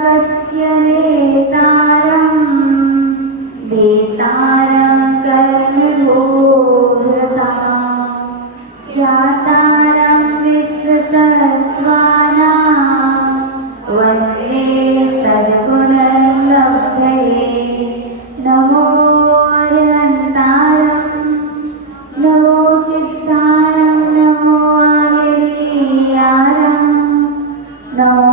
तस्य वेतारं वेतारं कर्मभूधृतां ज्ञातारं विश्रुतत्वानां वन्दे तद्गुणलब्धये नमो अरिहन्तारं नमो सिद्धारं नमो आगिरीयारं नमो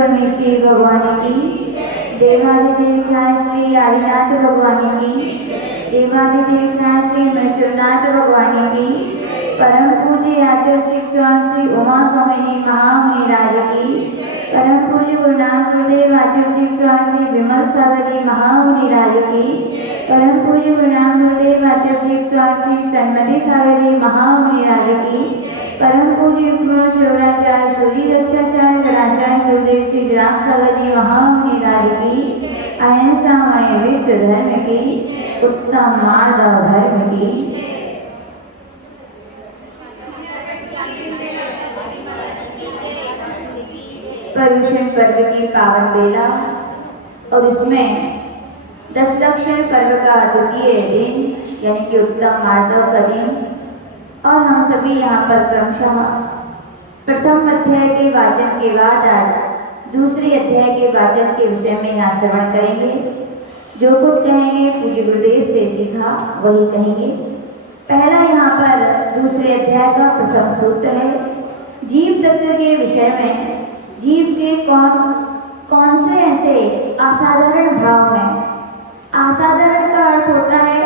परमेश्वरी भगवान की, देवादिदेव श्री आदिनाथ भगवान की, देवादिदेव श्री महेश्वरनाथ भगवान की, परम पूज्य आचार्य शिक्षक श्री उमा स्वामी महामुनि राज की, परम पूज्य गुरु नानक गुरुदेव आचार्य शिक्षक श्री विमल सागर जी महामुनि राज की, परम पूज्य गुरु नानक गुरुदेव आचार्य शिक्षक श्री सन्मति सागर जी महामुनि राज की, परम पूज्य गुरु शिवराचार्य सूर्य रक्षाचार्य गणाचार्य गुरुदेव श्री विराट सागर जी महामुनि राज की, अहिंसामय विश्व धर्म की, उत्तम मार्ग धर्म की। पर्युषण पर्व की पावन बेला और उसमें दशदक्षिण पर्व का द्वितीय दिन यानी कि उत्तम मार्दव का दिन, और हम सभी यहाँ पर क्रमशः प्रथम अध्याय के वाचन के बाद आज दूसरे अध्याय के वाचन के विषय में यहाँ श्रवण करेंगे। जो कुछ कहेंगे पूज्य गुरुदेव से सीखा वही कहेंगे। पहला यहाँ पर दूसरे अध्याय का प्रथम सूत्र है जीव तत्व के विषय में। जीव के कौन से ऐसे असाधारण भाव हैं। असाधारण का अर्थ होता है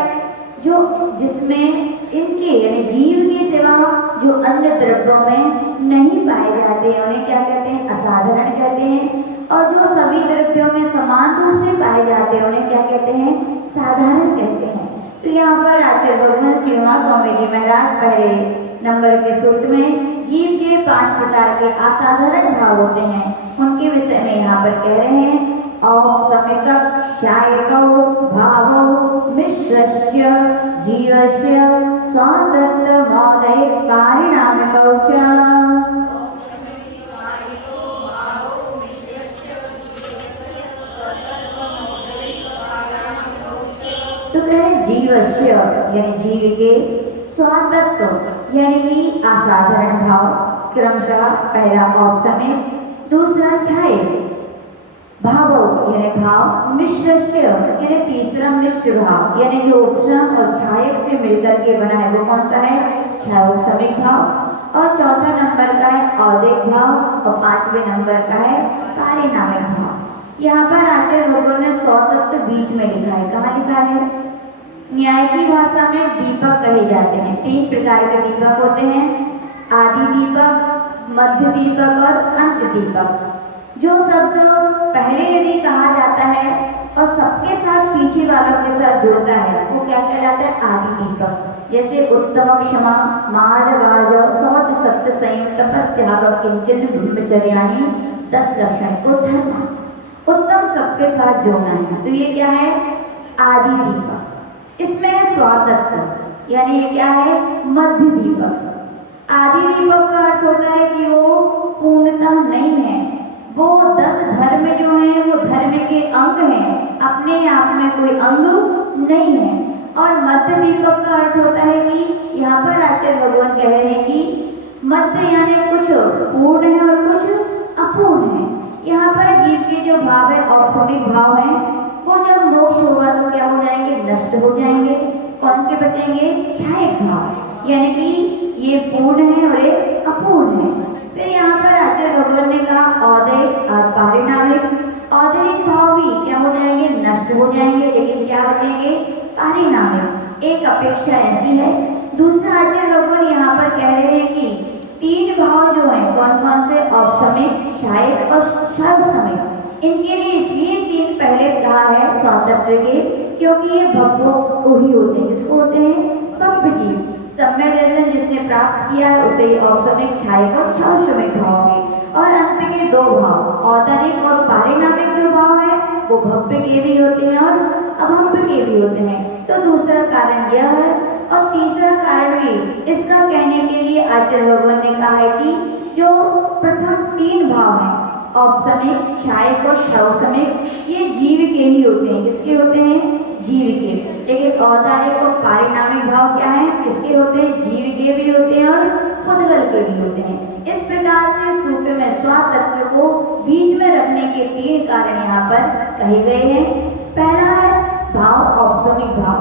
जो जिसमें इनके यानी जीव के सिवा जो अन्य द्रव्यों में नहीं पाए जाते हैं उन्हें क्या कहते हैं, असाधारण कहते हैं। और जो सभी द्रव्यों में समान रूप से पाए जाते हैं उन्हें क्या कहते हैं, साधारण कहते हैं। तो यहाँ पर आचार्य भगवान श्री उमा स्वामी जी महाराज पहले नंबर के सूत्र में जीव के 5 प्रकार के असाधारण भाव होते हैं उनके विषय में यहाँ पर कह रहे हैं। औपसमिकक्षायकौ भावौ मिश्रस्य जीवस्य स्वातन्त्र्यमौदये पारिणामिकौ च। तो कहे जीवस्य यानी जीव के, स्वातत्व यानी कि असाधारण भाव क्रमशः पहला औपसमिक, दूसरा छाय भाव यानी भाव, मिश्रस्य यानी तीसरा मिश्र भाव यानी जो उपसम और छायक से मिलकर के बना है वो कौन सा है, छायोपसमिक भाव। और चौथा नंबर का है औदिक भाव और 5वें नंबर का है पारिणामिक भाव। यहाँ पर आचार्य भगवान ने स्वतत्व बीच में लिखा है। कहाँ लिखा है, न्याय की भाषा में दीपक कहे जाते हैं। 3 प्रकार के दीपक होते हैं, आदि दीपक, मध्य दीपक और अंत दीपक। जो शब्द पहले यदि कहा जाता है और सबके साथ पीछे वालों के साथ जुड़ता है वो क्या कहलाता है, आदि दीपक। जैसे उत्तम क्षमा मार्दवाज शौच सत्य संयम तपस्त्याग किंचन ब्रह्मचर्याणि 10 लक्षण को धर्म। उत्तम सबके साथ जोड़ना है तो ये क्या है, आदि दीपक। इसमें है स्वातत्व यानी ये क्या है, मध्य दीपक। आदि दीपक का अर्थ होता है कि वो पूर्णतः नहीं है, वो 10 धर्म जो हैं वो धर्म के अंग हैं, अपने आप में कोई अंग नहीं है। और मध्य दीपक का अर्थ होता है कि यहाँ पर आचार्य भगवान कह रहे हैं कि मध्य यानी कुछ पूर्ण है और कुछ अपूर्ण है। यहाँ पर जीव के जो भाव है औपसमिक भाव हैं वो जब मोक्ष होगा तो क्या हो जाएंगे, नष्ट हो जाएंगे। कौन से बचेंगे, छायक भाव यानी कि ये पूर्ण है और ये अपूर्ण है। फिर यहाँ पर आचार्य भगवान ने कहा औदयिक और पारिणामिक। औदयिक भाव भी क्या हो जाएंगे, नष्ट हो जाएंगे, लेकिन क्या बचेंगे, पारिणामिक। एक अपेक्षा ऐसी है। दूसरा आचार्य भगवान यहाँ पर कह रहे हैं कि 3 भाव जो हैं कौन कौन से, औपसमिक, छायक और क्षारोपसमिक। इनके लिए इसलिए 3 पहले कहा है स्वातंत्र के क्योंकि ये भव्यों को ही होते हैं। किसको होते हैं, भव्य जीव। सम्यक दर्शन जिसने प्राप्त किया है उसे औपसमिक, छायक और क्षारोपसमिक भाव होंगे। और अंत के 2 भाव औदरिक और पारिणामिक जो भाव है वो भव्य के भी होते हैं और अभव्य के भी होते हैं। तो दूसरा कारण यह है। और आचार्य भगवान ने कहा है कि जो प्रथम 3 भाव हैं, औपसमिक, छायक और शौसमिक, ये जीव के ही होते हैं। किसके होते हैं? जीव के। लेकिन औदारिक और पारिणामिक भाव क्या है? किसके होते हैं? जीव के भी होते हैं और पुद्गल के भी होते हैं। इस प्रकार से सूत्र में स्व तत्व को बीच में रखने के 3 कारण यहाँ पर कहे गए हैं। पहला है भाव औपसमिक भाव।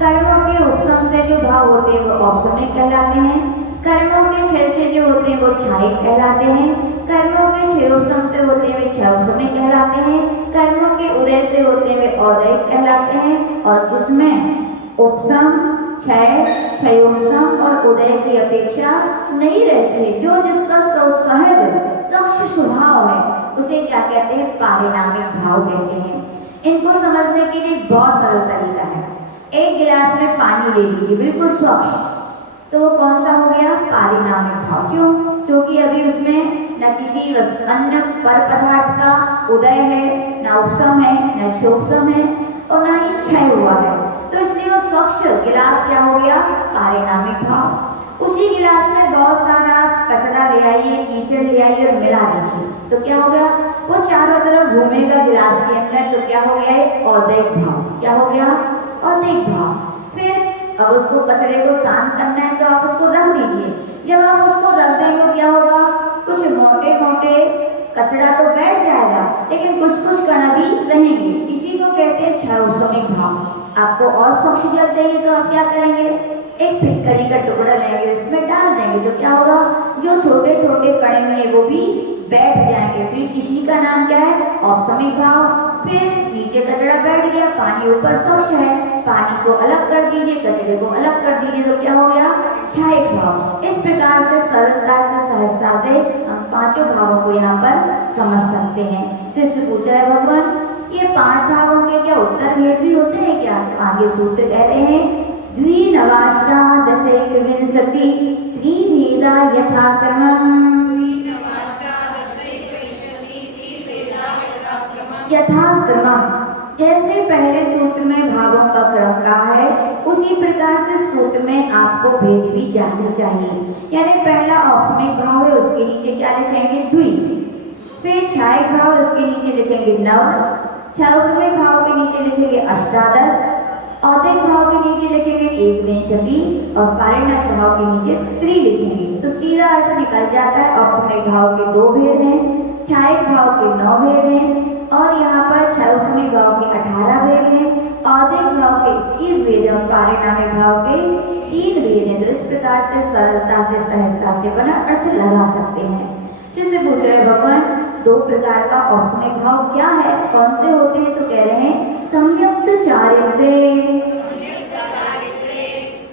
कर्मों के उपसम से जो भाव होते हैं वो औपसमिक कहलाते हैं। कर्मों के क्षय से जो होते हैं वो छायक कहलाते हैं। कर्मों के क्षयोपसम से होते हैं वे क्षयोपसमिक कहलाते हैं। कर्मों के उदय से होते हैं वे औदयिक कहलाते हैं। और जिसमें उपसम, क्षय, क्षयोपसम और उदय की अपेक्षा नहीं रहती है, जो जिसका सहज स्वच्छ स्वभाव है, उसे क्या कहते हैं? पारिणामिक भाव कहते हैं। इनको समझने के लिए बहुत सरल तरीका है। एक गिलास में पानी ले लीजिए, बिल्कुल स्वच्छ, तो वो कौन सा हो गया? पारिणामिक भाव। क्यों? क्योंकि अभी उसमें न किसी अन्य पर पदार्थ का उदय है, न उपसम है, न क्षयोपसम है और न ही क्षय हुआ है, तो इसलिए वो स्वच्छ गिलास क्या हो गया? पारिणामिक भाव। उसी गिलास में बहुत सारा कचरा ले आइए, कीचड़ ले आइए और मिला दीजिए, तो क्या हो गया? वो चारों तरफ घूमेगा गिलास के अंदर, तो क्या हो गया? औदयिक भाव। क्या हो गया? औदयिक भाव। फिर अब उसको कचरे को शांत करना है तो आप उसको रख दीजिए। जब आप उसको रख देंगे तो क्या होगा? कुछ मोटे मोटे कचरा तो बैठ जाएगा, लेकिन कुछ कुछ कण भी रहेंगे। इसी को कहते हैं क्षयोपसमिक भाव। आपको और स्वच्छ जल चाहिए तो आप क्या करेंगे? एक फिटकरी का टुकड़ा लेंगे, उसमें डाल देंगे, तो क्या होगा? जो छोटे छोटे कण हैं वो भी बैठ जाएंगे। तो इसी का नाम क्या है? औपसमिक भाव। फिर नीचे कचरा बैठ गया, पानी ऊपर स्वच्छ है, पानी को अलग कर दीजिए, कचरे को अलग कर दीजिए, तो क्या हो गया? छायक भाव। इस प्रकार से सरलता से, सहजता से हम 5 भावों को यहाँ पर समझ सकते हैं। शिष्य पूछ रहा है, भगवान ये 5 भावों के क्या उत्तर भेद भी होते हैं क्या? आगे सूत्र कह रहे हैं, द्विनवाष्टादशैक विंशति त्रिभेदा यथाक्रमम्। यथाक्रमम्, जैसे पहले सूत्र में भावों का क्रम कहा है, उसी प्रकार से सूत्र में आपको भेद भी जानना चाहिए। यानी पहला औपसमिक भाव है, उसके नीचे क्या लिखेंगे? द्वि। फिर छायक भाव है, उसके नीचे लिखेंगे 9। क्षयोपसमिक भाव के नीचे लिखेंगे 18। औदयिक भाव के नीचे लिखेंगे 1 और पारिणामिक भाव के नीचे 3 लिखेंगे। तो सीधा अर्थ निकल जाता है, औपसमिक भाव के 2 भेद हैं, छायक भाव के 9 भेद हैं और यहाँ पर क्षयोपसमिक भाव के 18 भेद हैं, औदयिक भाव के 21 भेद हैं और पारिणामिक भाव के 3 भेद हैं। तो इस प्रकार से सरलता से, सहजता से बना अर्थ लगा सकते हैं। शिष्य पूछ रहे भगवान 2 प्रकार का औपसमिक भाव क्या है, कौन से होते हैं? तो कह रहे हैं संयुक्त चारित्र्य।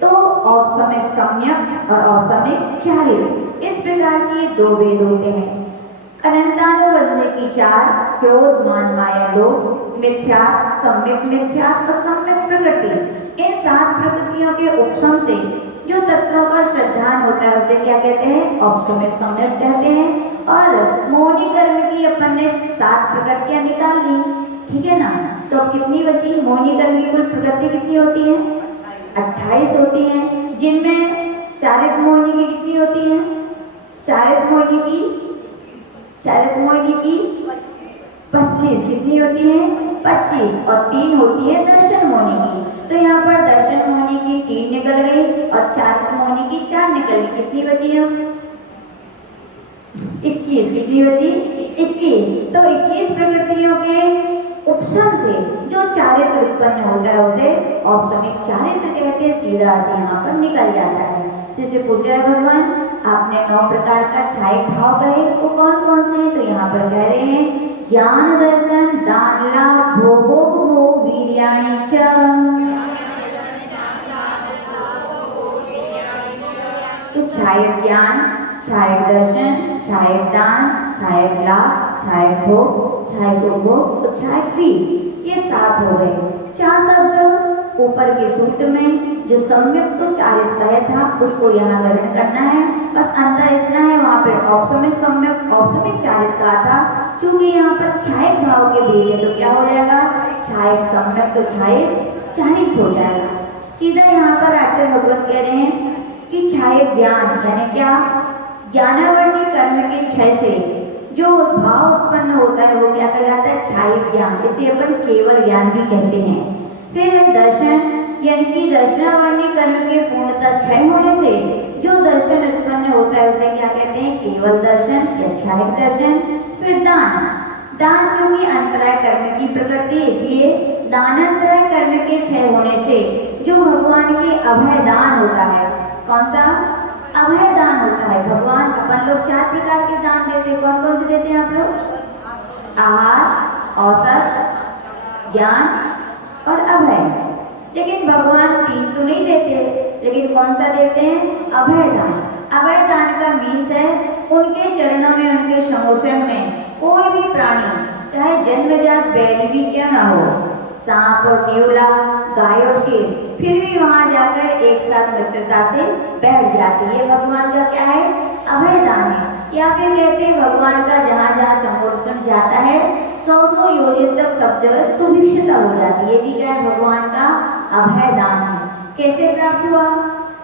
तो औपसमिक सम्यक और औपसमिक चारित्र्य, इस प्रकार से ये 2 भेद होते हैं। अनंतानुबंध की 4, क्रोध, मान, माया, लोभ, मिथ्या, सम्यक मिथ्या और सम्यक प्रकृति। इन 7 प्रकृतियों के उपसम से जो तत्वों का श्रद्धान होता है उसे क्या कहते हैं? औपसमिक सम्यक कहते हैं। और मोहिनी कर्म की अपन ने 7 प्रकृतियां निकाल ली, ठीक है ना? तो अब कितनी बची? मोहिनी कर्म की कुल प्रकृति कितनी होती है? 28 होती हैं, जिनमें चारित्र मोहिनी की कितनी होती है? चारित्र मोहिनी की 25 कितनी होती है? 25 और 3 होती है दर्शन मोहिनी की। तो यहाँ पर दर्शन मोहिनी की 3 निकल गई और चारित्र मोहिनी की 4 निकल गई। कितनी बची हम? 21। कितनी बची? 21। तो 21 प्रकृतियों के उपसम से जो चारित्र उत्पन्न होता है उसे औपसमिक चारित्र कहते हैं। सीधा अर्थ यहाँ पर निकल जाता है। जैसे पूछ रहे भगवान आपने 9 प्रकार का छायक भाव कहे, वो कौन कौन से हैं? तो यहाँ पर कह रहे हैं ज्ञान, दर्शन, दान, लाभ, भोग, वीर्याणि च। तो छायक ज्ञान, छायक दर्शन, छायक दान, छायक लाभ, छायक भोग, छायक उपभोग, तो छायक वीर, ये 7 हो गए। 4 शब्द ऊपर के सूत्र में जो सम्यक तो चारित्र कहे था उसको यहाँ ग्रहण करना है। बस अंतर इतना है, वहाँ पर औपसमिक सम्यक, औपसमिक चारित्र कहा था। चूंकि यहाँ पर छायक भाव के भेद है तो क्या हो जाएगा? छायक सम्यक तो छायक चारित्र हो जाएगा। सीधा यहाँ पर आचार्य भगवान कह रहे हैं कि छायक ज्ञान यानी क्या, ज्ञानावरणी कर्म के क्षय से जो भाव उत्पन्न होता है वो क्या कहलाता है, छायिक ज्ञान। इसे अपन केवल ज्ञान भी कहते हैं। फिर है दर्शन, यानी कि दर्शनावरणी कर्म के पूर्णतः क्षय होने से जो दर्शन उत्पन्न होता है उसे क्या कहते हैं, केवल दर्शन या छायिक दर्शन। फिर दान, दान चूंकि अंतराय कर्म की प्रकृति, इसलिए दानांतराय कर्म के क्षय होने से जो भगवान के अभय दान होता है, कौन सा, अभय दान होता है। भगवान अपन लोग 4 प्रकार के दान देते हैं, कौन कौन से देते हैं आप लोग, आहार, औसत, ज्ञान और अभय। लेकिन भगवान 3 तो नहीं देते, लेकिन कौन सा देते हैं, अभय दान। अभय दान का मीन्स है उनके चरणों में, उनके समोषण में कोई भी प्राणी, चाहे जन्मजात बैल भी क्यों ना हो, सांप और न्यूला, गाय और शेर, फिर भी वहां जाकर एक साथ मित्रता से बैठ जाती है। भगवान का क्या है, अभय दान है। या फिर कहते हैं भगवान का जहाँ जहाँ समोषण जाता है 100 योजन तक सब जगह सुभिक्षता हो जाती है। ये भी क्या है, भगवान का अभय दान है। कैसे प्राप्त हुआ,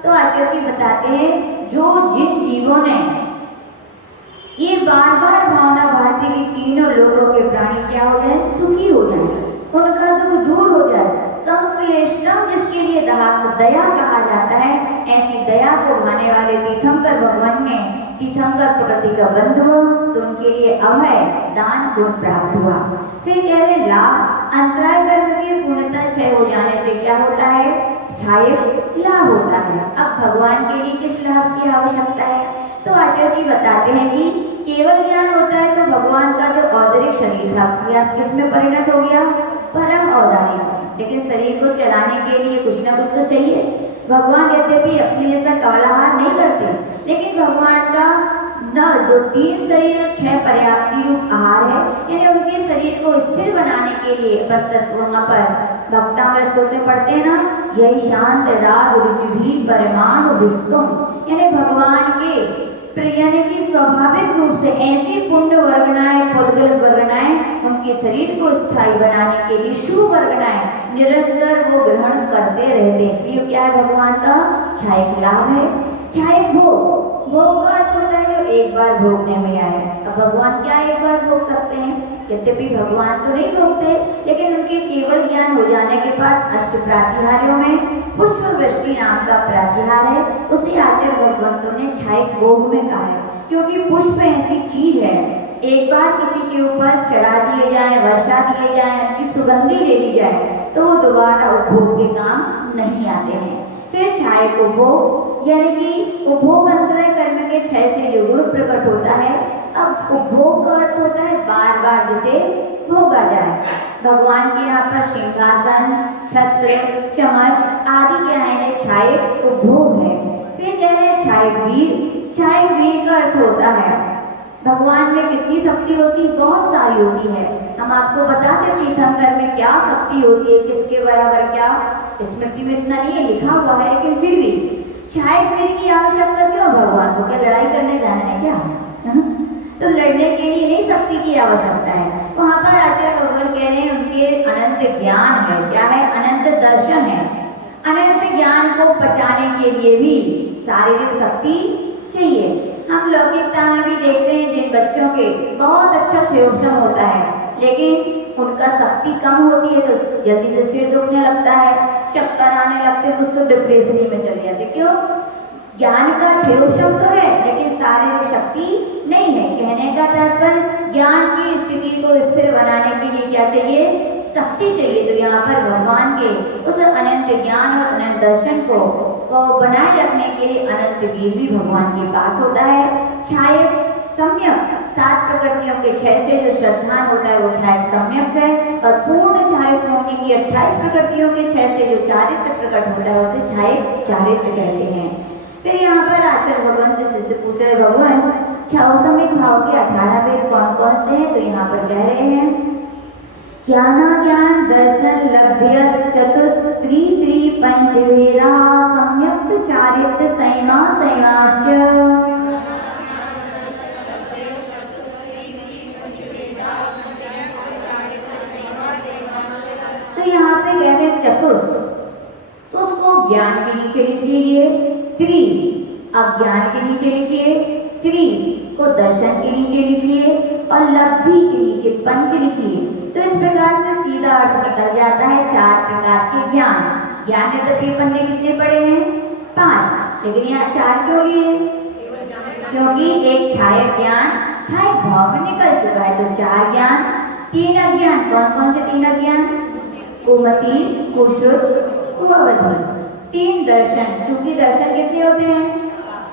तो आचार्य बताते हैं जो जिन जीवों ने ये बार बार भावना भारती की तीनों लोगों के प्राणी क्या हो जाए, सुखी हो जाए, उनका दुख दूर हो जाए, संक्लेष्टम जिसके लिए दया कहा जाता है, ऐसी दया को भाने वाले तीर्थंकर भगवान ने, तीर्थंकर प्रकृति का बंधु हो, तो उनके लिए अभय दान गुण प्राप्त हुआ। फिर कह रहे लाभ, अंतराय कर्म की पूर्णता क्षय हो जाने से क्या होता है, छायक लाभ होता है। अब भगवान के लिए किस लाभ की आवश्यकता है, तो आचार्य बताते हैं कि केवल ज्ञान होता है तो भगवान का जो औदरिक शरीर था प्रयास किसमें परिणत हो गया, परम औदारिक। लेकिन शरीर को चलाने के लिए कुछ ना कुछ तो चाहिए। भगवान यद्यपि अपने जैसा कवलाहार नहीं करते, लेकिन भगवान का न 2-3 शरीर और 6 पर्याप्ति रूप आहार है, यानी उनके शरीर को स्थिर बनाने के लिए वहाँ पर भक्तामृत स्तोत्र में पढ़ते हैं ना, यही शांत राग रुचि भी परमाणु विस्तुम, यानी भगवान के यानी कि स्वाभाविक रूप से ऐसी पुण्य वर्गनाएं, पौद्गलिक वर्गनाएं उनके शरीर को स्थायी बनाने के लिए शुभ वर्गनाएं निरंतर वो ग्रहण करते रहते। इसलिए क्या है, भगवान का छायक लाभ है। छायक भोग, भोग का अर्थ होता है जो एक बार भोगने में आए। अब भगवान क्या एक बार भोग सकते हैं, यद्यपि भगवान तो नहीं भोगते, लेकिन उनके केवल ज्ञान हो जाने के पास अष्ट प्रातिहार्यों में पुष्प वृष्टि नाम का प्रातिहार है, उसे आचार्य भगवंतों ने छायक भोग में कहा है। क्योंकि पुष्प ऐसी चीज है, एक बार किसी के ऊपर चढ़ा दिए जाए, वर्षा दिए जाए, उनकी सुगंधी ले ली जाए, तो वो दोबारा उपभोग के काम नहीं आते हैं। फिर छायक उपभोग, यानी कि उपभोग अंतराय कर्म के क्षय से जो गुण प्रकट होता है। अब उपभोग का अर्थ होता है बार बार जिसे भोगा जाए। भगवान के यहाँ पर सिंहासन, छत्र, चमर आदि क्या है, छायक उपभोग है। फिर कह रहे हैं छायक वीर। छायक वीर का अर्थ होता है भगवान में कितनी शक्ति होती, बहुत सारी होती है। हम आपको बताते तीर्थंकर में क्या शक्ति होती है, किसके बराबर क्या, स्मृति में इतना नहीं है लिखा हुआ है, लेकिन फिर भी छायक वीर की आवश्यकता क्यों, भगवान को क्या लड़ाई करने जाना है क्या, तो लड़ने के लिए नहीं शक्ति की आवश्यकता है। वहाँ पर आचार्य भगवान कह रहे हैं उनके अनंत ज्ञान है, क्या है, अनंत दर्शन है। अनंत ज्ञान को पचाने के लिए भी शारीरिक शक्ति चाहिए। हम लौकिकता में भी देखते हैं जिन बच्चों के बहुत अच्छा क्षयोक्षम होता है, लेकिन उनका शक्ति कम होती है तो जल्दी से सिर दुखने लगता है, चक्कर आने लगते हैं, कुछ तो डिप्रेशन में चले जाते। क्यों, ज्ञान का क्षयोक्षम तो है लेकिन शारीरिक शक्ति नहीं है। कहने का तात्पर्य ज्ञान की स्थिति को स्थिर बनाने के लिए क्या चाहिए, शक्ति चाहिए। तो यहाँ पर भगवान के उस अनंत ज्ञान और अनंत दर्शन को बनाए रखने के लिए अनंत वीर भी भगवान के पास होता है। छायक सम्यक, 7 प्रकृतियों के क्षय से जो श्रद्धान होता है वो छायक सम्यक है, और पूर्ण चारित्र होने की 28 प्रकृतियों के क्षय से जो चारित्र प्रकट होता है उसे छायक चारित्र कहते हैं। फिर यहाँ पर आचार्य भगवान से शिष्य पूछ रहे, भगवान क्षौसमिक भाव के 18 वेद कौन कौन से हैं, तो यहाँ पर कह रहे हैं ज्ञानाज्ञान दर्शन लब्ध्यस चतुस्त्री पंचवेदा सम्यक्त चारित्र संयमा संयाश्च। तो यहाँ पे कहते हैं चतुष, तो उसको ज्ञान के नीचे लिख लीजिए, त्रि अज्ञान के नीचे लिखिए, त्रि को दर्शन के नीचे लिखिए और लब्धि के नीचे पंच लिखिए। तो इस प्रकार से सीधा अर्थ निकल जाता है 4 प्रकार के ज्ञान। ज्ञान यद्यपि पन्ने कितने पड़े हैं? 5, लेकिन यहाँ 4 क्यों लिए? क्योंकि एक छाया ज्ञान छाया भाव में निकल चुका है, तो 4 ज्ञान। 3 अज्ञान, कौन कौन से 3 अज्ञान? कुमति, कुश्रुत, कुअवधि। 3 दर्शन, क्योंकि दर्शन कितने होते हैं?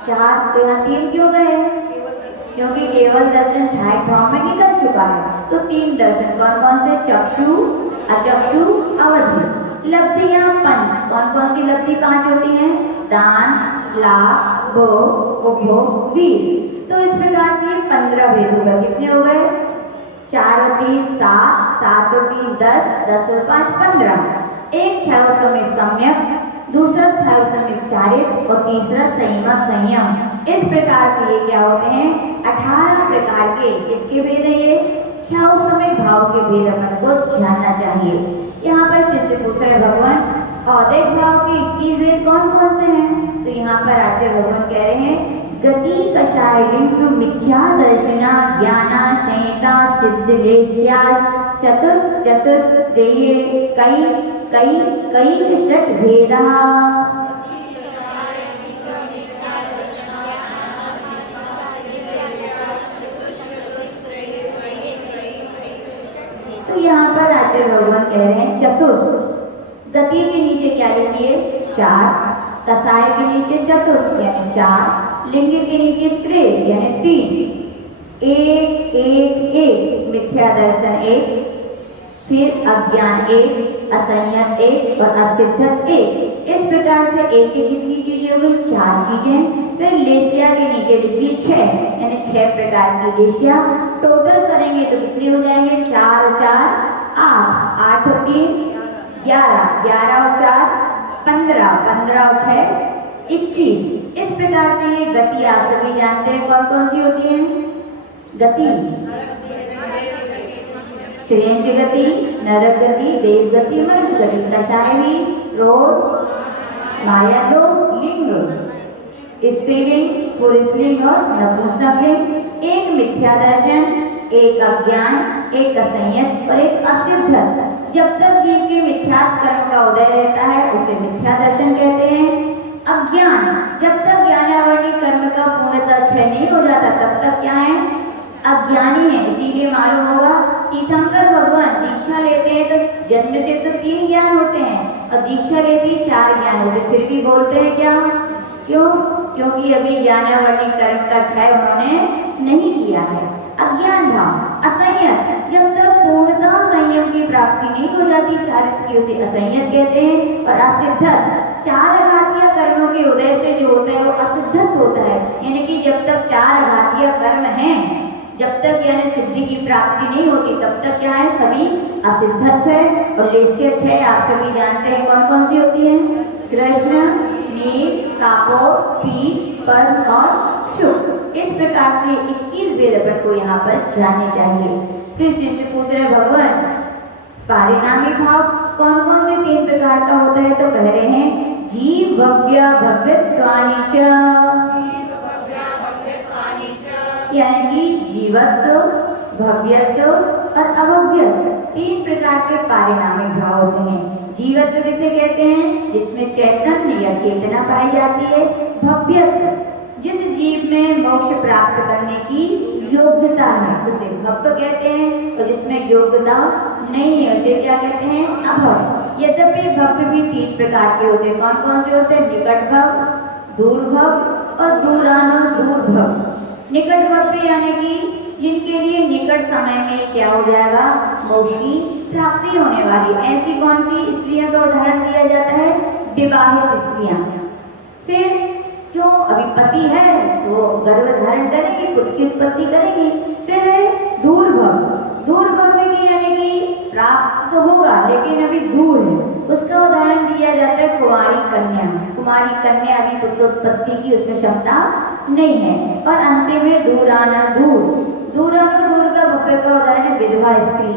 4, तो यहाँ 3 क्यों गए? क्योंकि केवल दर्शन छाया भाव में निकल चुका है। तो 3 दर्शन कौन कौन से? चक्षु, अचक्षु, अवधि। लब्धियां 5, कौन कौन सी लब्धि 5 होती हैं? दान, लाभ, भोग, उपभोग, वीर। तो इस प्रकार से 15 भेद हो गए। कितने हो गए? 4 और 3 7, 7 और 3 10, 10 और 5 15। एक छाया समय सम्यक, दूसरा छाया समय चारित और तीसरा संयम संयम। इस प्रकार से ये क्या होते हैं? 18 प्रकार के किसके भेद है? ये छाया समय भाव के भेद अपन को जानना चाहिए। यहाँ पर शिष्य पूछ रहे भगवान औदैक भाव के 21 भेद कौन कौन से हैं? तो यहाँ पर आचार्य भगवान कह रहे हैं गति कषाय लिंग मिथ्या दर्शना ज्ञाना संहिता सिद्धलेश्या चतुस्त्रेय कई कई कई षट भेदा। तो यहाँ पर आचार्य भगवान कह रहे हैं चतुष, गति के नीचे क्या लिखिए? 4, कसाय के नीचे चतुष यानी 4, लिंग के नीचे त्रे यानी 3, एक एक एक, मिथ्या दर्शन 1, फिर अज्ञान 1, असंयत 1 और असिद्धत 1। इस प्रकार से एक की कितनी चीजें हो गई? 4 चीजें। फिर लेशिया के नीचे लिखिए 6 यानी 6 प्रकार की लेशिया। टोटल करेंगे तो कितने हो जाएंगे? 4 और 4 8, 8 और 3 11, 11 और 4 15, 15 और 6 21। इस प्रकार से ये गति आप सभी जानते हैं कौन कौन सी होती हैं? गति श्रेष्ठ गति, नरक गति, देव गति, मनुष्य गति। कषाय भी, क्रोध, माया लोभ, लिंग, स्त्रीलिंग, पुरुषलिंग और नपुंसकलिंग। एक मिथ्या दर्शन, एक अज्ञान, एक असंयत और एक असिद्धत। जब तक जीव के मिथ्या कर्म का उदय रहता है उसे मिथ्या दर्शन कहते हैं। अज्ञान, जब तक ज्ञानावरणी कर्म का पूर्णतः क्षय नहीं हो जाता तब तक क्या है? अज्ञानी है। इसीलिए मालूम होगा तीर्थंकर भगवान दीक्षा लेते हैं तो जन्म से तो 3 ज्ञान होते हैं और दीक्षा लेते ही 4 ज्ञान होते, फिर भी बोलते हैं क्या? क्यों? क्योंकि अभी ज्ञानावरणी कर्म का क्षय उन्होंने नहीं किया है। अज्ञान भाव, असंयत, जब तक पूर्णतः संयम की प्राप्ति नहीं हो जाती चारित्र की उसे असंयत कहते हैं। और असिद्धत, 4 घातीय कर्मों के उदय से जो होता है वो असिद्धत होता है, यानी कि जब तक 4 घातीय कर्म हैं, जब तक यानी सिद्धि की प्राप्ति नहीं होती तब तक क्या है? सभी असिद्धत है। और लेश्य 6 आप सभी जानते हैं कौन कौन सी होती हैं? कृष्ण, नील, कापोर, पीत, पद्म और शुक्र। इस प्रकार से 21 वेद अपन को यहाँ पर जानने चाहिए। फिर शिष्य पूछ रहे भगवान पारिणामी भाव कौन कौन से 3 प्रकार का होता है? तो कह रहे हैं जीव भव्य भव्यत्वानि च, यानी कि जीवत्व, भव्यत्व और अभव्यत्व 3 प्रकार के पारिणामिक भाव होते हैं। जीवत्व किसे कहते हैं? जिसमें चैतन्य या चेतना पाई जाती है। भव्यत्व, जिस जीव में मोक्ष प्राप्त करने की योग्यता है उसे भव्य कहते हैं, और जिसमें योग्यता नहीं है उसे क्या कहते हैं? अभव। यद्यपि भव्य भी 3 प्रकार के होते हैं। कौन कौन से होते हैं? निकट भव, दूर भव और दूर भव। निकट भव्य यानी कि जिनके लिए निकट समय में क्या हो जाएगा? मोक्ष की प्राप्ति होने वाली। ऐसी कौन सी स्त्रियों का उदाहरण दिया जाता है? विवाहित स्त्रियां। फिर क्यों? अभी पति है तो गर्भ धारण करेगी, पुत्र की उत्पत्ति करेगी। फिर है दूर भव, दूर भव्य की यानी कि प्राप्त तो होगा लेकिन अभी दूर है, उसका उदाहरण दिया जाता है कुमारी कन्या। कुमारी कन्या अभी पुत्र उत्पत्ति की उसमें क्षमता नहीं है। और अंतिम में दूराना दूर, दूराना दूर का भव्य का उदाहरण है विधवा स्त्री।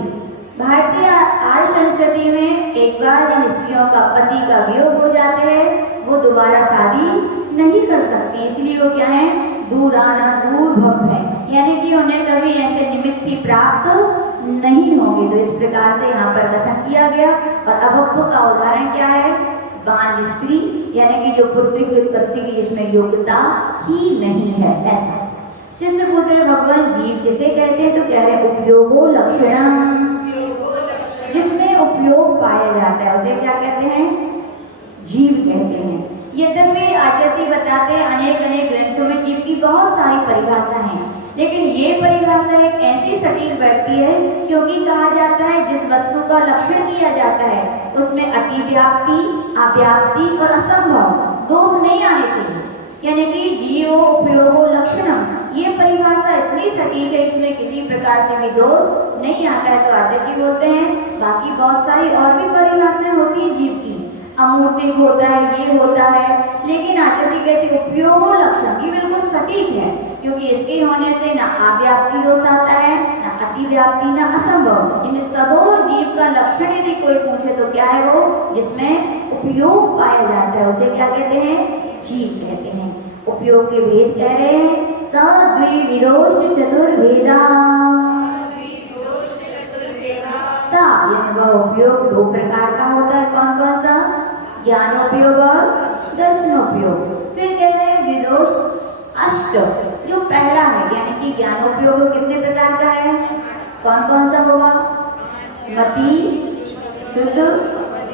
भारतीय आर्य संस्कृति में एक बार जिन स्त्रियों का पति का वियोग हो जाते हैं वो दोबारा शादी नहीं कर सकती, इसलिए जीव क्या है, दूर आना, दूर भव है, यानी कि उन्हें कभी ऐसे निमित्त ही प्राप्त नहीं होंगे। तो इस प्रकार से यहाँ पर कथन किया गया। और अभव्य का उदाहरण क्या है, बांझ स्त्री, यानी कि जो पुत्री की उत्पत्ति की जिसमें योग्यता ही नहीं है, ऐसा। शिष्य पूछ रहे भगवान जीव किसे कहते हैं, तो कह रहे उपयोगो लक्षणम, जिसमें उपयोग पाया जाता है उसे क्या कहते हैं, जीव कहते हैं। यद्यपि आचार्य बताते हैं अनेक अनेक ग्रंथों में जीव की बहुत सारी परिभाषा है, लेकिन ये परिभाषा एक ऐसी सटीक बैठती है क्योंकि कहा जाता है जिस वस्तु का लक्षण किया जाता है उसमें अतिव्याप्ति, अव्याप्ति और असंभव दोष नहीं आने चाहिए, यानी कि जीवो उपयोगो लक्षणम, ये परिभाषा इतनी सटीक है, इसमें किसी प्रकार से भी दोष नहीं आता है। तो आचार्य बोलते हैं बाकी बहुत सारी और भी परिभाषाएं होती है जीव की, अमूर्तिक होता है, ये होता है, लेकिन आचार्य कहते हैं उपयोगो लक्षण, ये बिल्कुल सटीक है क्योंकि इसके होने से ना अव्याप्ति दोष आता है, ना अतिव्याप्ति, ना असंभव। इन सदोष जीव का लक्षण यदि कोई पूछे तो क्या है वो, जिसमें उपयोग पाया जाता है उसे क्या कहते हैं, जीव कहते हैं। उपयोग के भेद कह रहे हैं, सद्विविदोष्ट चतुर्भेदा, सा यानी वह उपयोग दो प्रकार का होता है, कौन कौन सा, ज्ञानोपयोग और दर्शनोपयोग। फिर कह रहे हैं विदोष अष्ट, जो पहला है यानी कि ज्ञानोपयोग कितने प्रकार का है, कौन कौन सा होगा, मति, शुद्ध,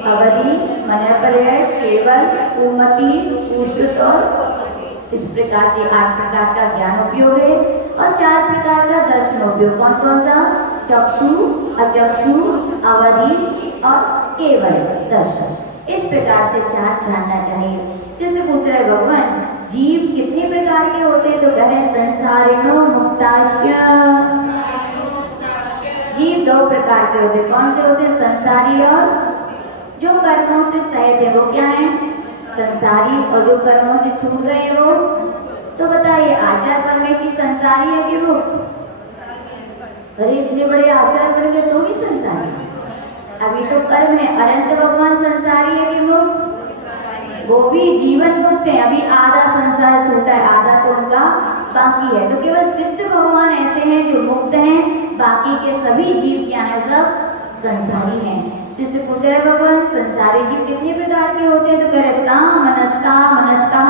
अवधि, मनपर्यय, केवल, कुमति, सुश्रुत और इस प्रकार से 8 प्रकार का ज्ञानोपयोग है। और 4 प्रकार का दर्शनोपयोग, कौन कौन सा, चक्षु, अचक्षु, अवधि और केवल दर्शन। इस प्रकार से 4 जानना चाहिए। शिष्य पूछ रहे भगवान जीव कितने प्रकार के होते हैं, तो कह रहे संसारिणो मुक्ताश्य, जीव 2 प्रकार के होते हैं, कौन से होते हैं, संसारी और जो कर्मों से सहित है वो क्या है, संसारी, और जो कर्मों से छूट गए वो। तो बताइए आचार परमेष्टि संसारी है कि मुक्त, अरे इतने बड़े आचार बन गए तो भी संसारी, अभी तो कर्म है। अनंत भगवान संसारी है कि मुक्त, वो भी जीवन मुक्त है, अभी आधा संसार छूटा है, आधा तो उनका बाकी है। तो केवल सिद्ध भगवान ऐसे हैं जो मुक्त हैं, बाकी के सभी जीव क्या है, सब संसारी हैं। जिससे पूछ रहे भगवान संसारी जीव कितने प्रकार के होते हैं, तो कह रहे सामनस्का मनस्का,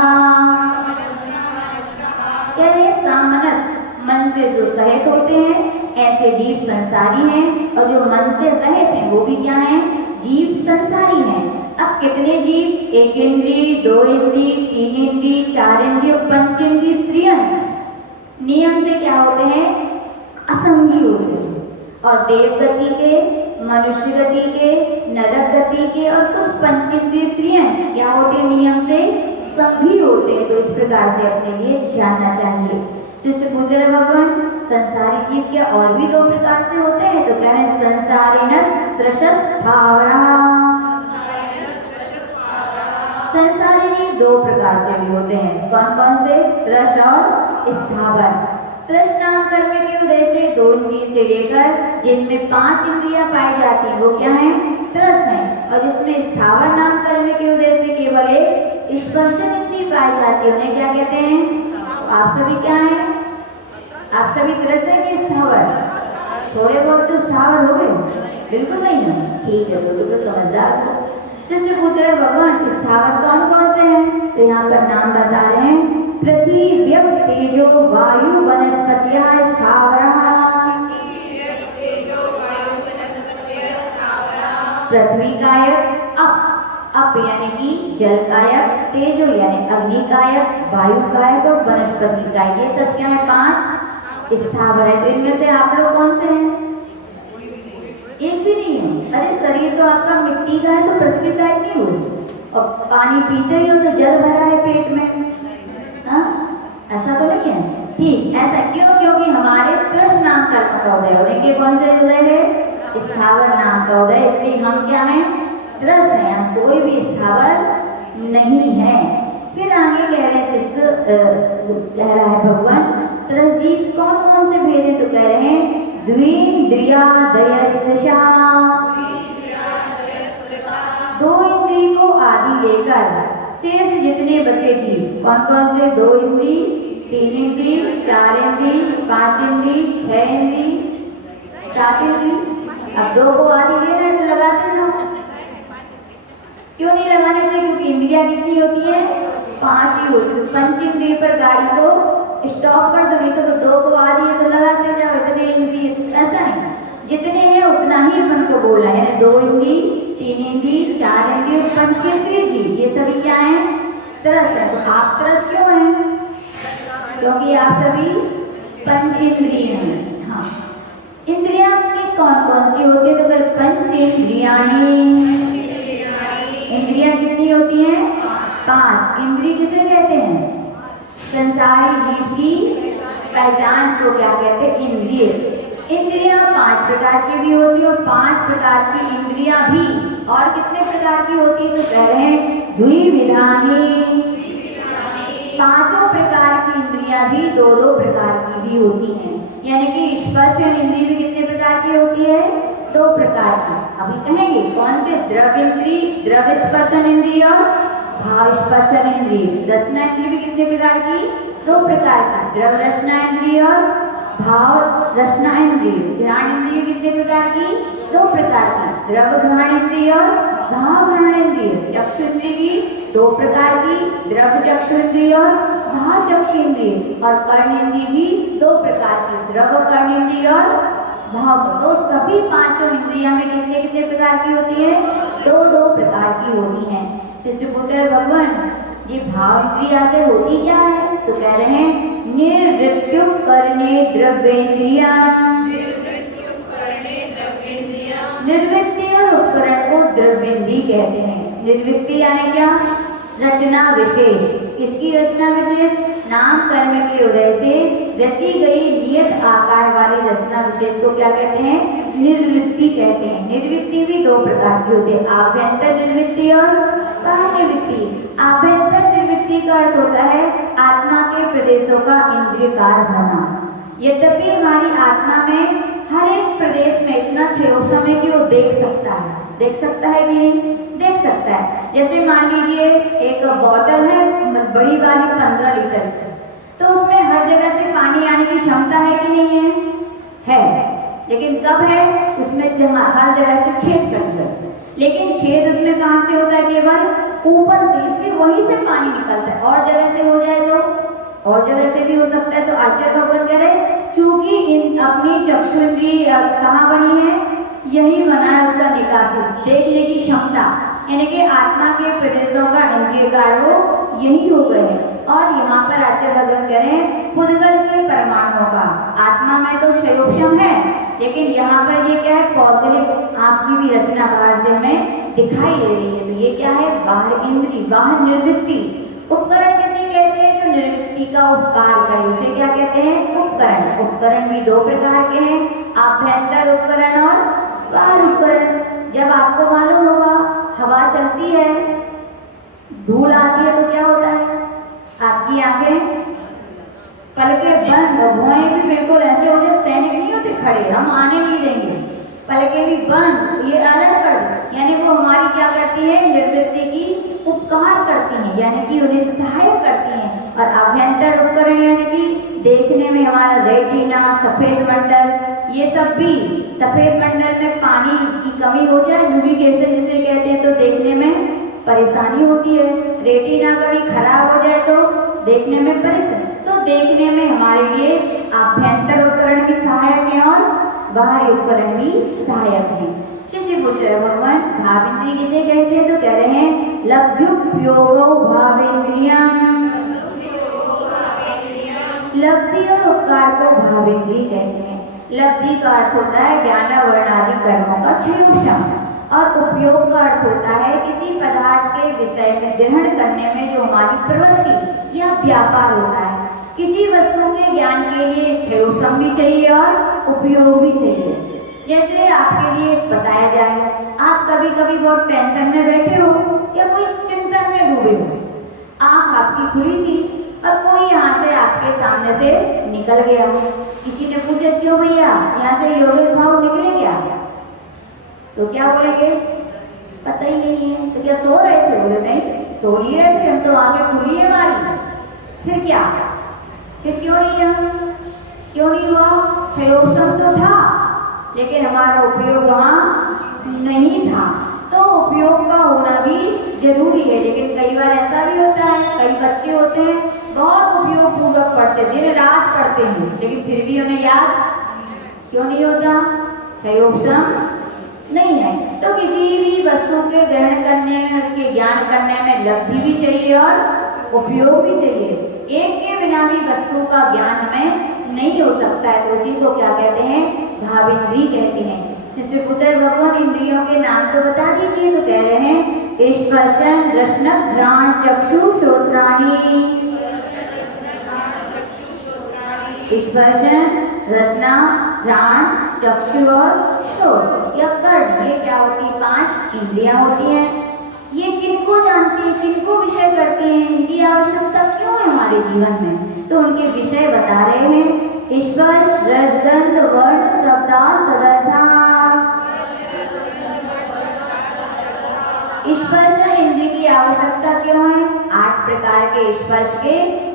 कह रहे सामनस मन से जो सहित होते हैं ऐसे जीव संसारी हैं, और जो मन से रहित हैं वो भी क्या हैं, जीव संसारी हैं। अब कितने जीव, 1 इंद्रिय, 2 इंद्रिय, 3 इंद्रिय, 4 इंद्रिय, 5 इंद्रिय, त्रियंश नियम से क्या होते हैं, असंगी होते हैं। और देव गति के, मनुष्य गति के, नरक गति के और कुछ पंचेंद्रिय त्रियंश क्या होते हैं, नियम से संगी होते हैं। तो इस प्रकार से अपने लिए जानना चाहिए। शिष्य पूछ रहे भगवान संसारी जीव क्या और भी 2 प्रकार से होते हैं, तो कह रहे संसारिणस त्रषस्थावरा, संसारी जीव 2 प्रकार से भी होते हैं, कौन कौन से, त्रष और स्थावर। त्रष नाम कर्म के उदय से 2 इंद्रिय से लेकर जिनमें 5 इंद्रियां पाई जाती है वो क्या है, त्रस है। और जिसमें स्थावर नाम कर्म के उदय से केवल एक स्पर्शन इंद्रिय पाई जाती है उन्हें क्या कहते हैं। आप सभी क्या हैं, आप सभी त्रस है कि स्थावर, थोड़े बहुत तो स्थावर हो गए, बिल्कुल नहीं है, ठीक है, तो समझदार हो। शिष्य पूछ रहे भगवान स्थावर कौन कौन से हैं, तो यहाँ पर नाम बता रहे हैं, पृथ्वी, व्यप, तेजो, वायु, वनस्पतियाः स्थावरः। पृथ्वी कायक, अप यानी कि जल कायक, तेजो यानी अग्नि कायक, वायु कायक और वनस्पति कायक, ये सब क्या है, 5 स्थावर है। तो इनमें से आप लोग कौन से हैं, एक भी नहीं है। अरे शरीर तो आपका मिट्टी का है तो पृथ्वी कायक नहीं हुई, और पानी पीते ही हो तो जल भरा है पेट में, हाँ ऐसा तो नहीं है। ठीक ऐसा क्यों, क्योंकि हमारे त्रष नाम कर्म का उदय, और इनके कौन से उदय है, स्थावर नाम का उदय, इसलिए हम क्या हैं, त्रस हैं, हम कोई भी स्थावर नहीं है। फिर आगे कह रहे हैं शिष्य, कह रहा है भगवान त्रस जीव कौन कौन से भेद है, तो कह रहे हैं द्विन्द्रियादयस्पृशा, 2 इंद्रिय को आदि लेकर शेष जितने बचे जीव कौन कौन से? 2 इंद्री, 3 इंद्री, 4 इंद्री, 5 इंद्री, 6 इंद्री, 7 इंद्री। अब 2 को आदि लेना है तो लगाते जाओ। क्यों नहीं लगाना चाहिए? क्योंकि इंद्रियां कितनी होती है? 5 ही होती है। पंच इंद्रिय पर गाड़ी को स्टॉप कर दो, नहीं तो 2 को आदि है तो लगाते जाओ। इतने इंद्रिय ऐसा नहीं, जितने हैं उतना ही मन को बोला है। 2 इंद्री, 3 इंद्री, 4 इंद्री और पंचेंद्रिय जी, ये सभी क्या है? तरस है। तो आप तरस क्यों हैं? क्योंकि आप सभी पंचेंद्रिय हैं। हाँ, इंद्रियां की कौन कौन सी होती है? तो अगर पंचेंद्रियाणि, इंद्रियां कितनी होती हैं? 5। इंद्रिय किसे कहते हैं? संसारी जीव की पहचान को क्या कहते हैं? इंद्रिय। इंद्रियां 5 प्रकार की भी होती है और 5 प्रकार की इंद्रियां भी और कितने प्रकार की होती है? तो कह रहे हैं द्विविधानी। 5 प्रकार की इंद्रियां भी 2-2 प्रकार की भी होती हैं। यानी कि स्पर्शन इंद्रिय भी कितने प्रकार की होती है? 2 प्रकार की। अभी कहेंगे कौन से? द्रव्य इंद्रिय, द्रव्य स्पर्शन इंद्रिय और भाव स्पर्शन इंद्रिय। रसना इंद्रिय भी कितने प्रकार की? 2 प्रकार की, द्रव्य रसना इंद्रिय और भाव रसना इंद्रिय। घ्राण इंद्रिय कितने प्रकार की? 2 प्रकार की, द्रव्य घ्राण इंद्रिय और भाव घ्राण इंद्रिय। चक्षु इंद्रिय भी 2 प्रकार की, द्रव्य चक्षु इंद्रिय और भाव चक्षु इंद्रिय। और कर्ण इंद्रिय भी 2 प्रकार की, द्रव्य कर्ण इंद्रिय और भाव। तो सभी 5 इंद्रियां में कितने कितने प्रकार की होती है? 2-2 प्रकार की होती हैं। शिष्य पूछते हैं भगवान ये भाव इंद्रिय आकर होती क्या है? तो कह रहे हैं निर्वृत्युपकरणे द्रव्येंद्रिया। निर्वृत्ति और उपकरण को द्रव्येंद्रिय कहते हैं। निर्वृत्ति यानी क्या? रचना विशेष। किसकी रचना विशेष? नाम कर्म के उदय से रची गई नियत आकार वाली रचना विशेष को क्या कहते हैं? निर्वृत्ति कहते हैं। निर्वृत्ति भी 2 प्रकार की होती है, आभ्यंतर निर्वृत्ति और बाह्य निर्वृत्ति। आभ्यंतर निर्वृत्ति का अर्थ होता है आत्मा के प्रदेशों का इंद्रियकार होना। यद्यपि हमारी आत्मा में हर एक प्रदेश में इतना क्षयोपम है कि वो देख सकता है। देख सकता है कि नहीं? देख सकता है। जैसे मान लीजिए एक बॉटल है बड़ी वाली 15 लीटर की, तो उसमें हर जगह से पानी आने की क्षमता है कि नहीं है? है। लेकिन कब है? उसमें जहाँ हर जगह से छेद कर दिया, लेकिन छेद उसमें कहाँ से होता है? केवल ऊपर से, इसलिए वहीं से पानी निकलता है। और जगह से हो जाए तो और जगह से भी हो सकता है। तो आचार्य भगवान कह रहे चूंकि इन अपनी चक्षु इंद्रिय कहाँ बनी है? यही बना है उसका निकासी, देखने की क्षमता, यानी कि आत्मा के प्रदेशों का इंद्रियकार वो यही हो गए हैं। और यहाँ पर आचार्य भगवान कह रहे हैं पुद्गल के परमाणुओं का आत्मा में तो क्षयोपम है, लेकिन यहाँ पर ये क्या है? पौद्गलिक आपकी भी रचना बाहर से हमें दिखाई दे रही है। तो ये क्या है? बाहर इंद्रिय, बाहर निर्वृत्ति। उपकरण किसे कहते हैं? जो निर्वृत्ति का उपकार करे उसे क्या कहते हैं? उपकरण। उपकरण भी 2 प्रकार के हैं, आभ्यंतर उपकरण और बाहर उपकरण। जब आपको मालूम होगा हवा चलती है, धूल आती है तो क्या होता है? आपकी आंखें पलकें बंद, भौएं भी बिल्कुल ऐसे हो जाए, सैनिक नहीं होते खड़े, हम आने नहीं देंगे, पलकें भी बंद, ये अलर्ट कर दो। यानी वो हमारी क्या करती है? निर्वृत्ति की उपकार करती हैं, यानी कि उन्हें सहायक करती हैं। और आभ्यंतर उपकरण यानी कि देखने में हमारा रेटिना, सफेद मंडल, ये सब भी सफेद मंडल में पानी की कमी हो जाए, न्यूविगेशन जिसे कहते हैं, तो देखने में परेशानी होती है। रेटिना कभी खराब हो जाए तो देखने में परेशानी। तो देखने में हमारे लिए आभ्यंतर उपकरण भी सहायक है और बाहरी उपकरण भी सहायक है। शिष्य पूछ रहे भगवान भाव इंद्रिय किसे कहते हैं? तो कह रहे हैं लब्ध्युपयोगो भावेंद्रियं। लब्धि और उपकार को भावेंद्रिय कहते हैं। लब्धि का अर्थ होता है ज्ञान वर्ण आदि कर्मों का क्षयोपम, और उपयोग का अर्थ होता है किसी पदार्थ के विषय में ग्रहण करने में जो हमारी प्रवृत्ति या व्यापार होता है। किसी वस्तु के ज्ञान के लिए क्षयोपम भी चाहिए और उपयोग भी चाहिए। जैसे आपके लिए बताया जाए, आप कभी कभी बहुत टेंशन में बैठे हो या कोई चिंतन में डूबे हो, आँख आपकी खुली थी और कोई यहाँ से आपके सामने से निकल गया। किसी ने पूछा क्यों भैया यहाँ से योगिक भाव निकले क्या? तो क्या बोलेंगे? पता ही नहीं है। तो क्या सो रहे थे? बोले नहीं, सो नहीं रहे थे हम, तो आंखें खुली है हमारी, फिर क्या, फिर क्यों नहीं हुआ? क्षयोपशम तो था लेकिन हमारा उपयोग वहाँ नहीं था। तो उपयोग का होना भी जरूरी है, लेकिन कई बार ऐसा भी होता है, कई बच्चे होते हैं बहुत उपयोग पूर्वक पढ़ते, दिन रात पढ़ते हैं, लेकिन फिर भी उन्हें याद क्यों नहीं होता? क्षयोपशम नहीं है। तो किसी भी वस्तु के ग्रहण करने में, उसके ज्ञान करने में लब्धि भी चाहिए और उपयोग भी चाहिए। एक के बिना भी वस्तु का ज्ञान हमें नहीं हो सकता है। तो उसी को क्या कहते हैं? भावेंद्री कहते हैं। शिष्य पुत्र भगवान इंद्रियों के नाम तो बता दीजिए। तो कह रहे हैं स्पर्शन रसनक घ्राण चक्षु श्रोत्राणि। स्पर्शन रसना घ्राण चक्षु और श्रोत, यह कर्ण, ये क्या होती? 5 इंद्रियां होती हैं। ये किनको जानती है, किनको विषय करते हैं, इनकी आवश्यकता क्यों है हमारे जीवन में? तो उनके विषय बता रहे हैं। स्पर्श रस गंध वर्ण शब्दार्थ तदर्थात्। स्पर्श इंद्रिय की आवश्यकता क्यों है? 8 प्रकार के स्पर्श के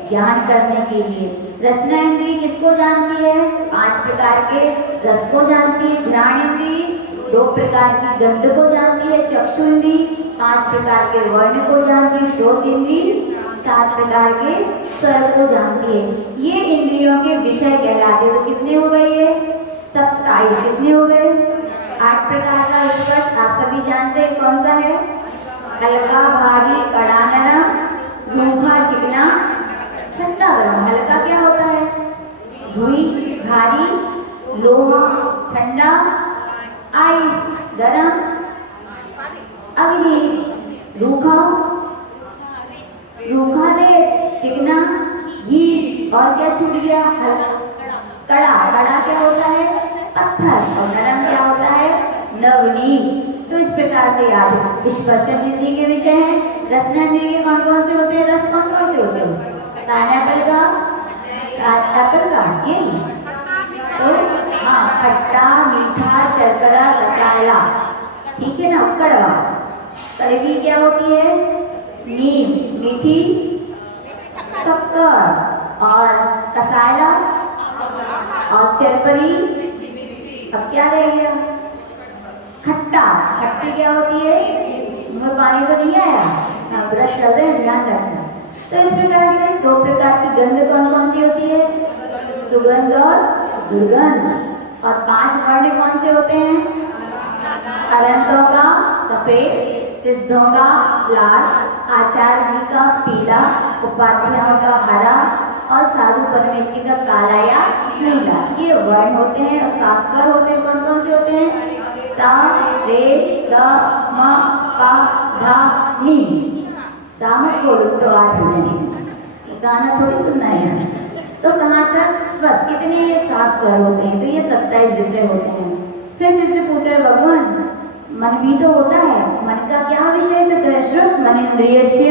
ज्ञान करने के लिए। रसना इंद्रिय किसको जानती है? 5 प्रकार के रस को जानती है। घ्राण इंद्रिय 2 प्रकार की गंध को जानती है। चक्षु इंद्रिय 5 प्रकार के वर्ण को जानती है। श्रोत इंद्रिय 7 प्रकार के स्वर को जानती है। ये इंद्रियों के विषय कहलाते हैं। तो कितने हो गए ये? 27। कितने हो गए? 8 प्रकार का स्पर्श आप सभी जानते हैं कौन सा है? हल्का भारी कड़ा नरम रूखा चिकना ठंडा गरम। हल्का क्या होता है? रुई, भारी लोहा, ठंडा आइस, गरम अग्नि, रूखा रेत, चिकना घी, और क्या छूट गया? कड़ा। कड़ा क्या होता है? पत्थर। और नरम क्या होता है? नवनीत। तो इस प्रकार से याद स्पर्शन इंद्रिय के विषय हैं। रसना इंद्रिय के कौन कौन से होते हैं? रस कौन कौन से होते हैं? पाइनएप्पल का, एप्पल का, यही तो हाँ, खट्टा मीठा चरकरा रसायला, ठीक है ना, कड़वा। कड़वी क्या होती है? नीम, मीठी शक्कर, और कसायला और चरपरी। अब क्या रह गया? खट्टा। खट्टी क्या होती है? मुँह पानी तो नहीं आया? हाँ, व्रत चल रहे हैं, ध्यान रखना। तो इस प्रकार से 2 प्रकार की गंध कौन कौन सी होती है? सुगंध और दुर्गंध। और 5 वर्ण कौन से होते हैं? अनंतों का सफेद, सिद्धों का लाल, आचार्य जी का पीला, उपाध्यायों का हरा, और साधु परमेष्ठी का काला या नीला। ये वर्ण होते हैं। और 7 स्वर होते हैं। कौन कौन से होते हैं? सा रे ग म प ध नि। सा मत बोलो तो 8 हो जाएंगे, गाना थोड़ी सुनना है। तो कहाँ तक? बस कितने? ये 7 स्वर होते हैं। तो ये 27 विषय होते हैं। फिर से पूछ रहे भगवान, मन भी तो होता है, मन का क्या विषय? तो श्रुत मनेन्द्रियस्य।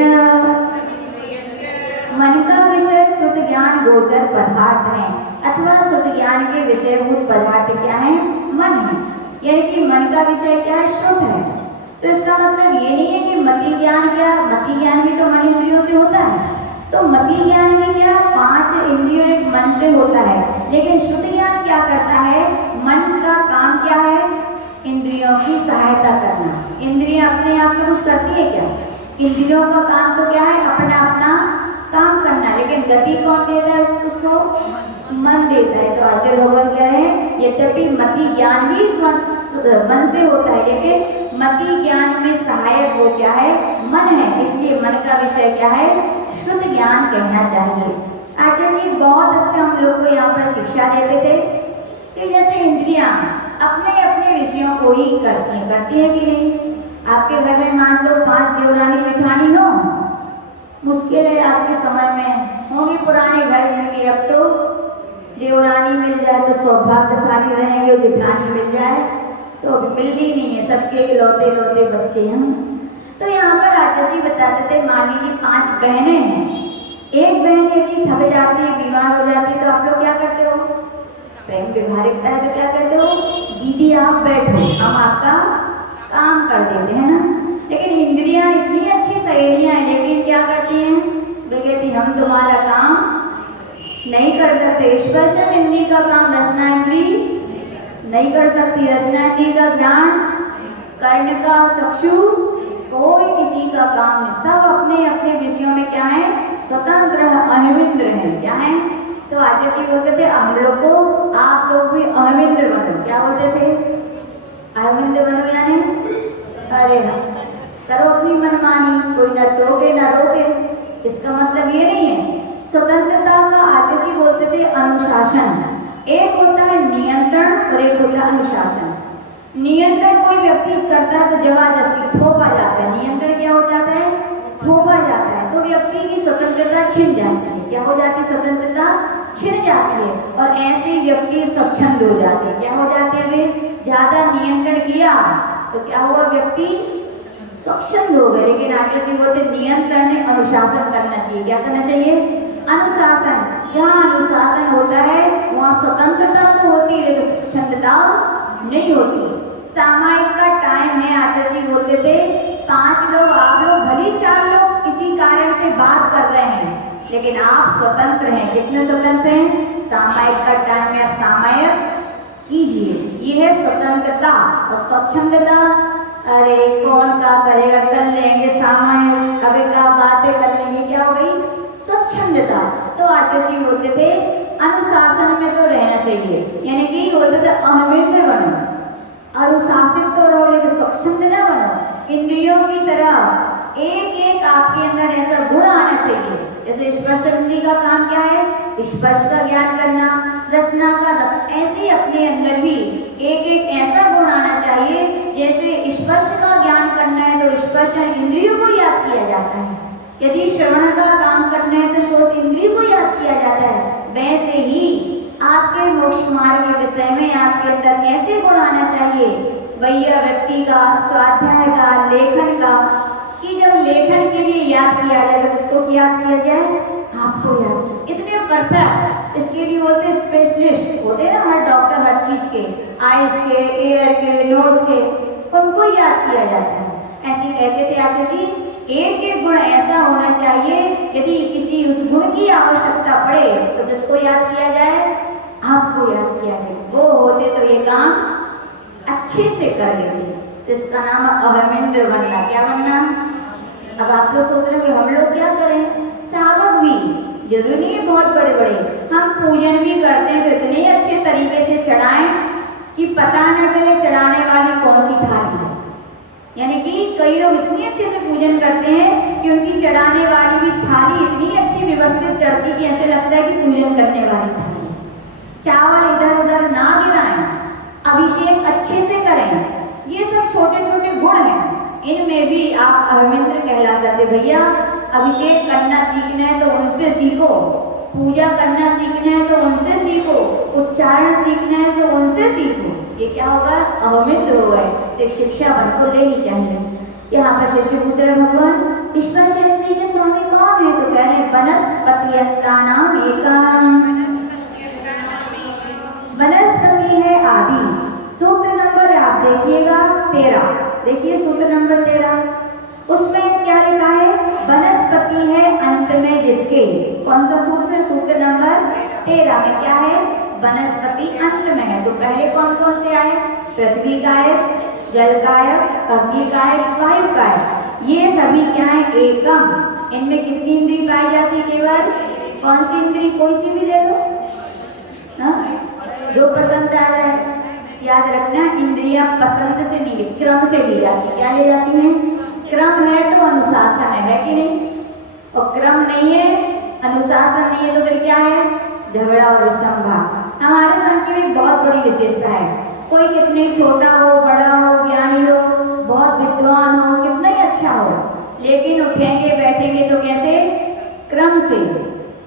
मन का विषय श्रुत ज्ञान गोचर पदार्थ है, अथवा श्रुत ज्ञान के विषयभूत पदार्थ क्या है? मन है। यानी कि मन का विषय क्या है? श्रुत है। तो इसका मतलब ये नहीं है कि मति ज्ञान क्या? मति ज्ञान भी तो मन इंद्रियों से होता है। तो मति ज्ञान में क्या? 5 इंद्रियों एक मन से होता है। लेकिन श्रुत ज्ञान क्या करता है? मन का काम क्या है? इंद्रियों की सहायता करना। इंद्रियां अपने आप में कुछ करती है क्या? इंद्रियों का काम तो क्या है? अपना अपना काम करना। लेकिन गति कौन देता है उसको? मन देता है। तो आचार्य भगवान कह रहे हैं यद्यपि मति ज्ञान भी मन से होता है, लेकिन मति ज्ञान में सहायक वो क्या है? मन है। इसलिए मन का विषय क्या है? श्रुत ज्ञान कहना चाहिए। आचार्य जी बहुत अच्छा हम लोग को यहाँ पर शिक्षा देते थे कि जैसे इंद्रियां अपने अपने विषयों को ही करती है कि नहीं? आपके घर में मान लो 5 देवरानी जेठानी हो, मुश्किल है आज के समय में। होंगे पुराने घर जिनके अब तो देवरानी मिल जाए तो सौभाग्यशाली रहेंगे, और जेठानी मिल जाए तो अभी मिल ही नहीं है, सबके इकलौते बच्चे हैं। तो यहाँ पर आचार्य बताते थे, मान लीजिए 5 बहनें हैं। एक बहन यदि थक जाती है, बीमार हो जाती है, तो आप लोग क्या करते हो? प्रेम व्यवहारिकता है तो क्या कहते हो? दीदी आप बैठो, हम आपका काम कर देते हैं ना। लेकिन इंद्रियां इतनी अच्छी सहेलियां हैं, लेकिन क्या करती हैं? वे कहती हम तुम्हारा काम नहीं कर सकते। स्पर्शन इंद्रिय का काम रचना इंद्रिय नहीं कर सकती। रचना इंद्रिय का ज्ञान, कर्ण का चक्षु, कोई किसी का काम नहीं। सब अपने अपने विषयों में क्या है? स्वतंत्र अहमिंद्र हैं। क्या है? तो आचार्य बोलते थे हम लोग को, आप लोग भी अहमिंद्र बनो। क्या बोलते थे? अहमिंद्र बनो यानी अरे करो अपनी मनमानी, कोई ना टोके ना रोके। इसका मतलब ये नहीं है। स्वतंत्रता का आचार्य बोलते थे अनुशासन। एक होता है नियंत्रण और एक होता है अनुशासन। नियंत्रण कोई व्यक्ति करता है तो जबरदस्ती थोपा जाता है। नियंत्रण क्या हो जाता है? थोपा जाता है, तो व्यक्ति की स्वतंत्रता छिन जाती है। क्या हो जाती है? स्वतंत्रता छिन जाती है और ऐसे व्यक्ति स्वच्छंद हो जाते हैं। क्या हो जाते हैं? वे ज्यादा नियंत्रण किया तो क्या हुआ? व्यक्ति स्वच्छंद हो गए। लेकिन आचार्य बोलते नियंत्रण ने अनुशासन करना चाहिए। क्या करना चाहिए? अनुशासन। जहाँ अनुशासन होता है वहाँ स्वतंत्रता तो होती है लेकिन स्वच्छंदता नहीं होती। सामायिक का टाइम है। आचार्य बोलते थे 5 लोग, आप लोग भली 4 लोग किसी कारण से बात कर रहे हैं, लेकिन आप स्वतंत्र हैं। किसमें स्वतंत्र हैं? सामायिक का टाइम में आप सामायिक कीजिए। ये है स्वतंत्रता। और स्वच्छंदता, अरे कौन क्या करेगा, कर लेंगे सामायिक, अबे क्या बातें कर लेंगे, क्या हो गई? स्वच्छंदता। तो आचार्य बोलते थे अनुशासन में तो रहना चाहिए, यानी कि बोलते थे अहमिंद्र बनो, अनुशासित तो रहो लेकिन स्वच्छंद न बनो। इंद्रियों की तरह एक एक आपके अंदर ऐसा गुण आना चाहिए। जैसे स्पर्श इंद्रिय का काम क्या है? स्पर्श का ज्ञान करना, रसना का रस। ऐसे अपने अंदर भी एक एक ऐसा गुण आना चाहिए। जैसे स्पर्श का ज्ञान करना है तो स्पर्श इंद्रियों को याद किया जाता है, यदि श्रवण का काम करना है तो श्रोत इंद्रिय को याद किया जाता है। वैसे ही आपके मोक्ष मार्ग के विषय में आपके अंदर ऐसे गुण आना चाहिए, वही व्यक्ति का, स्वाध्याय का, लेखन का, कि जब लेखन के लिए याद किया जाए तो किसको याद किया जाए? आपको याद किया। इतने परफेक्ट, इसके लिए बोलते स्पेशलिस्ट होते हैं ना, हर डॉक्टर हर चीज के, आइज के, एयर के, नोज के, उनको याद किया जाता है। ऐसे कहते थे आचार्य एक एक गुण ऐसा होना चाहिए, यदि किसी उस गुण की आवश्यकता पड़े तो किसको याद किया जाए? आपको याद किया जाए। वो होते तो ये काम अच्छे से कर लेते। तो इसका नाम अहमिंद्र बनना। क्या बनना? अब आप लोग सोच रहे हो हम लोग क्या करें? सावक भी जरूरी नहीं है बहुत बड़े बड़े, हम पूजन भी करते हैं तो इतने अच्छे तरीके से चढ़ाएं कि पता ना चले चढ़ाने वाली कौन सी थाली है। यानी कि कई लोग इतने अच्छे से पूजन करते हैं कि उनकी चढ़ाने वाली भी थाली इतनी अच्छी व्यवस्थित चढ़ती कि ऐसे लगता है कि पूजन करने वाली थाली है। चावल इधर उधर ना गिराएं, अभिषेक अच्छे से करें। ये सब छोटे छोटे गुण हैं, इनमें भी आप अहमिंद्र कहला सकते। भैया अभिषेक करना सीखना है तो उनसे सीखो, पूजा करना सीखना है तो उनसे सीखो, उच्चारण सीखना है तो उनसे सीखो। ये क्या होगा? अहमिंद्र हो गए। तो एक शिक्षा मन को लेनी चाहिए। यहाँ पर शिष्य पूछ रहे भगवान स्पर्श इंद्रिय के स्वामी कौन है? तो कह रहे वनस्पतियंतानाम एकम। वनस्पति है आदि। सूत्र नंबर आप देखिएगा 13। देखिए सूत्र नंबर 13, उसमें क्या लिखा है? वनस्पति है अंत में जिसके। कौन सा सूत्र है? सूत्र नंबर 13 में क्या है? वनस्पति अंत में है। तो पहले कौन कौन से आए? पृथ्वी कायक, जल कायक, अग्नि कायक, वायु कायक। ये सभी क्या है? एकम। इनमें कितनी इंद्रिय पाई जाती है? केवल। कौन सी इंद्रिय? कोई सी भी ले लो ना, जो पसंद आ जाए। याद रखना इंद्रियां पसंद से नहीं, क्रम से ली जाती। क्या ले जाती हैं? क्रम है तो अनुशासन है कि नहीं? और क्रम नहीं है, अनुशासन नहीं है तो फिर क्या है? झगड़ा और विसंवाद। हमारे संघ की भी बहुत बड़ी विशेषता है। कोई कितने छोटा हो, बड़ा हो, ज्ञानी हो, बहुत विद्वान हो, कितना ही अच्छा हो, लेकिन उठेंगे बैठेंगे तो कैसे? क्रम से।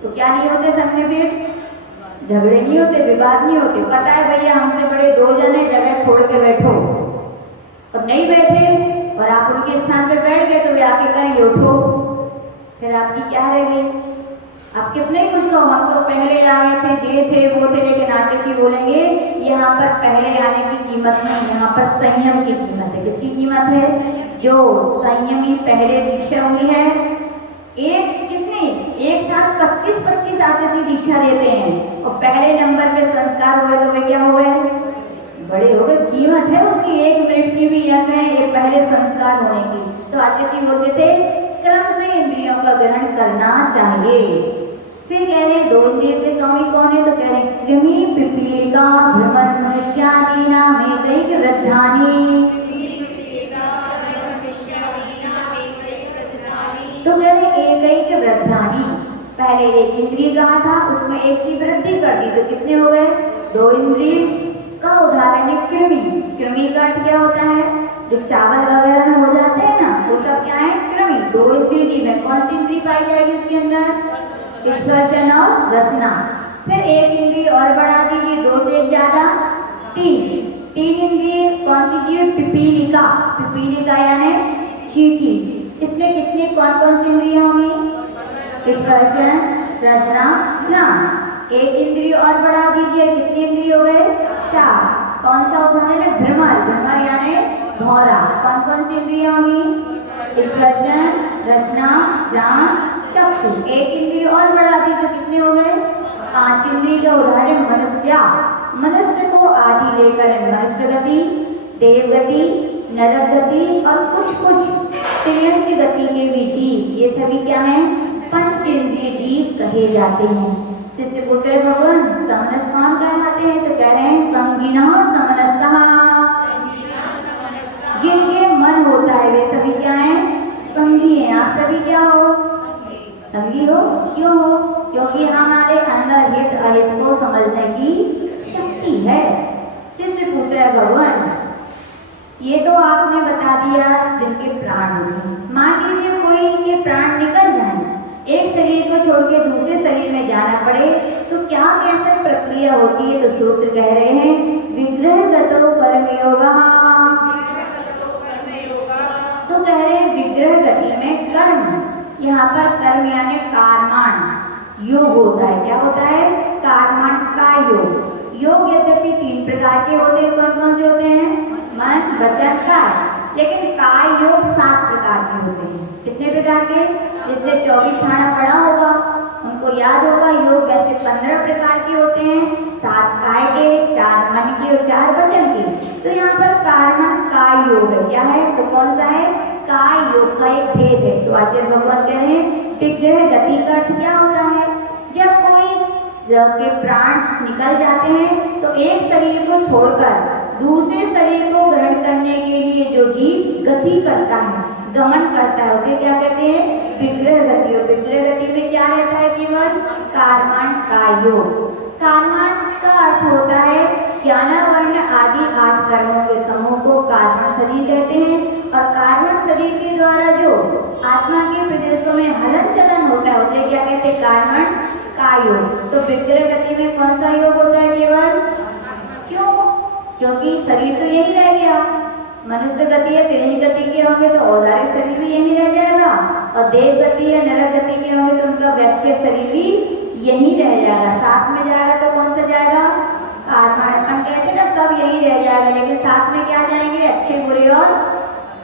तो क्या नहीं होते संघ में? फिर झगड़े नहीं होते, विवाद नहीं होते। पता है भैया हमसे बड़े 2 जने, जगह छोड़ के बैठो, और नहीं बैठे और आप उनके स्थान पे बैठ गए तो वे आके करेंगे उठो, फिर आपकी क्या रह गई? आप कितने ही कुछ कहो, हम तो पहले आए थे, ये थे वो थे, लेकिन आचार्य बोलेंगे यहाँ पर पहले आने की कीमत नहीं, यहाँ पर संयम की कीमत है। किसकी कीमत है? जो संयमी पहले दीक्षा हुई है, एक कितनी एक साथ 25-25 आचसी दीक्षा लेते हैं और पहले नंबर पे संस्कार हुए तो वे क्या हुए, बड़े हो गए। कीमत है उसकी 1 मिनट की भी यह है ये पहले संस्कार होने की। तो आचसी बोलते थे क्रम से इंद्रियों का ग्रहण करना चाहिए। फिर कह रहे 2 इंद्रियों के स्वामी कौन है, तो कह रहे कृमि पिपीलिका भ्रमर मनुष्यादि नामैकैक वृद्धानि। तो कह रहे एकैक वृद्धानि, पहले 1 इंद्रिय कहा था उसमें 1 की वृद्धि कर दी तो कितने हो गए 2 इंद्रिय का उदाहरण है कृमि। कृमि का अर्थ क्या होता है, जो चावल वगैरह में हो जाते हैं ना वो सब क्या है कृमि। 2 इंद्रिय जी में कौन सी इंद्रिय पाई जाएगी उसके अंदर, स्पर्शन और रसना। फिर 1 इंद्रिय और बढ़ा दीजिए, 2 से 1 ज्यादा 3 इंद्रिय कौन सी चीज, पिपीलिका। पिपीलिका यानी चींटी। इसमें कितनी कौन कौन सी इंद्रियां होंगी, स्पर्शन रसना घ्राण। 1 इंद्रिय और बढ़ा दीजिए, कितनी इंद्रिय हो गए 4। कौन सा उदाहरण है, भ्रमर। भ्रमर यानी भौरा। कौन कौन सी इंद्रियां होंगी, स्पर्शन रसना घ्राण चक्षु। 1 इंद्रिय और बढ़ा दी तो कितने हो गए 5 इंद्रिय का उदाहरण मनुष्य। मनुष्य को आदि लेकर मनुष्य गति, देव गति, नरक गति और कुछ तिर्यंच गति के भी जीव, ये सभी क्या हैं पंच इंद्रिय जीव कहे जाते हैं। शिष्य पूछ रहे भगवान समनस कौन कहलाते हैं, तो कह रहे हैं संगीना समनस्कः। जिनके मन होता है वे सभी क्या हैं संगी हैं। आप सभी क्या हो, संगी हो। क्यों हो, क्योंकि हमारे अंदर हित अहित को समझने की शक्ति है। शिष्य पूछ रहे भगवान ये तो आपने बता दिया जिनके प्राण होते हैं, मान लीजिए कोई के प्राण निकल जाए, एक शरीर को छोड़ के दूसरे शरीर में जाना पड़े तो क्या कैसे प्रक्रिया होती है, तो सूत्र कह रहे हैं विग्रहगतो कर्मयोगः। तो कह रहे हैं विग्रह गति में कर्म, यहाँ पर कर्म यानी कर्माण योग होता है। क्या होता है, कर्माण का योग। योग यद्यपि 3 प्रकार के होते हैं, कौन कौन से होते हैं, मन वचन काय। लेकिन काय योग 7 प्रकार के होते हैं। कितने प्रकार के, जिसने 24 ठाणा पढ़ा होगा उनको याद होगा। योग वैसे 15 प्रकार के होते हैं, 7 काय के, 4 मन के और 4 वचन के। तो यहाँ पर कर्मण काय योग है, क्या है, तो कौन सा है, काय योग का एक भेद है। तो आचार्य भगवान कह रहे हैं विग्रह गति का अर्थ क्या होता है, जब कोई के प्राण निकल जाते हैं तो एक शरीर को छोड़कर दूसरे शरीर को ग्रहण करने के लिए जो जीव गति करता है, गमन करता है, उसे क्या कहते हैं विग्रह गति। और विग्रह गति में क्या रहता है, केवल कर्माण का योग। कर्माण का अर्थ होता है ज्ञान वर्ण आदि 8 कर्मों के समूह को कर्मण शरीर कहते हैं। और कर्मण शरीर के द्वारा जो आत्मा के प्रदेशों में हलन चलन होता है उसे क्या कहते हैं, कर्मण का योग। तो विग्रह गति में कौन सा योग होता है, केवल, क्यों, क्योंकि शरीर तो यही रह गया। मनुष्य गति या तिरही गति के होंगे तो औदारिक शरीर भी यही रह जाएगा, और देव गति या नरक गति के होंगे तो उनका व्यक्तिगत शरीर भी यही रह जाएगा। साथ में जाएगा तो कौन सा जाएगा, कर्माणपन कहते हैं ना, सब यही रह जाएगा। लेकिन साथ में क्या जाएंगे, अच्छे बुरे और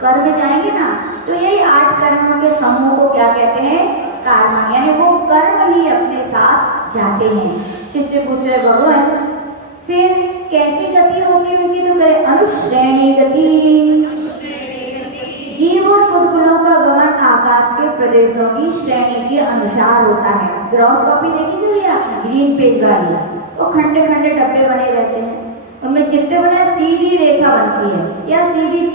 कर्म जाएंगे ना। तो यही 8 कर्मों के समूह को क्या कहते हैं, कर्म, यानी वो कर्म ही अपने साथ जाते हैं। शिष्य पूछ रहे भगवान फिर कैसी गति होगी उनकी, तो करे अनुश्रेणी गति। जीव और फुदकुलों का गमन आकाश के प्रदेशों की श्रेणी के अनुसार होता है। ग्राउंड कॉपी देखी थी आपने, ग्रीन पेज वाली, वो खंडे खंडे डब्बे बने रहते हैं, उनमें चित्र बने, सीधी रेखा बनती है या सीधी,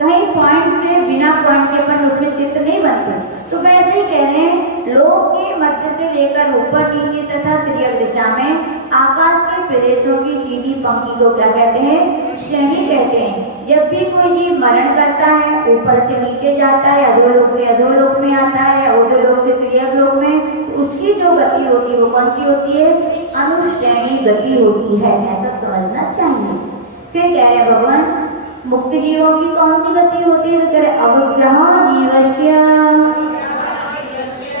कहीं पॉइंट से बिना पॉइंट के अपन उसमें चित्र नहीं बनते। तो वैसे ही कह रहे हैं लोक के मध्य से लेकर ऊपर नीचे तथा त्रियक दिशा में आकाश के प्रदेशों की सीधी पंक्ति को क्या कहते हैं, श्रेणी कहते हैं। जब भी कोई जीव मरण करता है, ऊपर से नीचे जाता है, अधोलोक से अधोलोक में आता है, अधोलोक से त्रियक लोक में, तो उसकी जो गति होती है वो कौन सी होती है, अनुश्रेणी गति होती है, ऐसा समझना चाहिए। फिर कह रहे भगवान मुक्त जीवों की कौन सी गति होती है, तो कह रहे अविग्रह जीवस्य।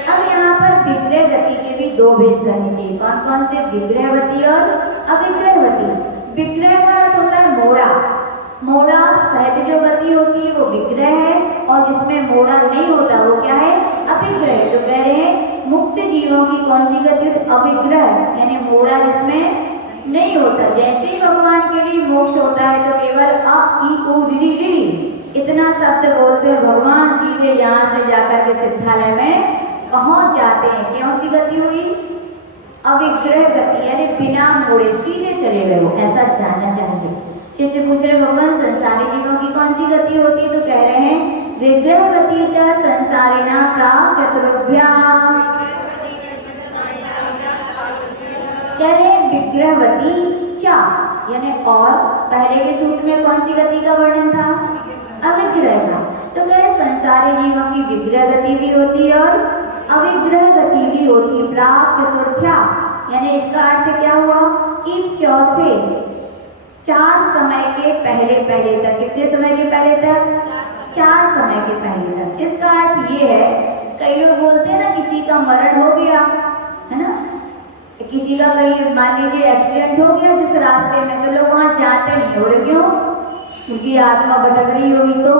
अब यहाँ पर विग्रह गति के भी 2 भेद करने चाहिए, कौन कौन से, विग्रहवती और अविग्रहवती। विग्रह का अर्थ होता है मोड़ा, मोड़ा सहित जो गति होती है वो विग्रह है, और जिसमें मोड़ा नहीं होता वो क्या है? अविग्रह। तो कह रहे हैं मुक्त जीवों की कौन सी गति होती? अविग्रह, यानी मोड़ा जिसमें नहीं होता। जैसे ही भगवान के लिए मोक्ष होता है तो केवल अ ई उ रि रि इतना शब्द बोलते हैं भगवान सीधे यहाँ से जाकर के सिद्धालय में पहुंच जाते हैं। कौन सी गति हुई? अविग्रह गति, यानी बिना मोड़े सीधे चले गए हो, ऐसा जानना चाहिए। शिष्य पूछ रहे भगवान संसारी जीवों की कौन सी गति होती? तो कह रहे हैं विग्रह गति च संसारिणा प्राप्त चतुर्भ्याम। कह रहे विग्रहवती चा, यानी और पहले के सूत्र में कौन सी गति का वर्णन था? अविग्रह का। तो कह रहे संसारी जीवों की विग्रह गति भी होती है और अविग्रह गति भी होती है। प्राप्त चतुर्थ्या, यानी इसका अर्थ क्या हुआ कि चौथे 4 समय के पहले पहले तक। कितने समय के पहले तक? 4 समय के पहले तक। इसका अर्थ ये है, कई लोग बोलते हैं ना किसी का मरण हो गया है ना, किसी का कहीं मान लीजिए एक्सीडेंट हो गया जिस रास्ते में, तो लोग वहां जाते नहीं हो रहे। क्यों? क्योंकि आत्मा भटक रही होगी। तो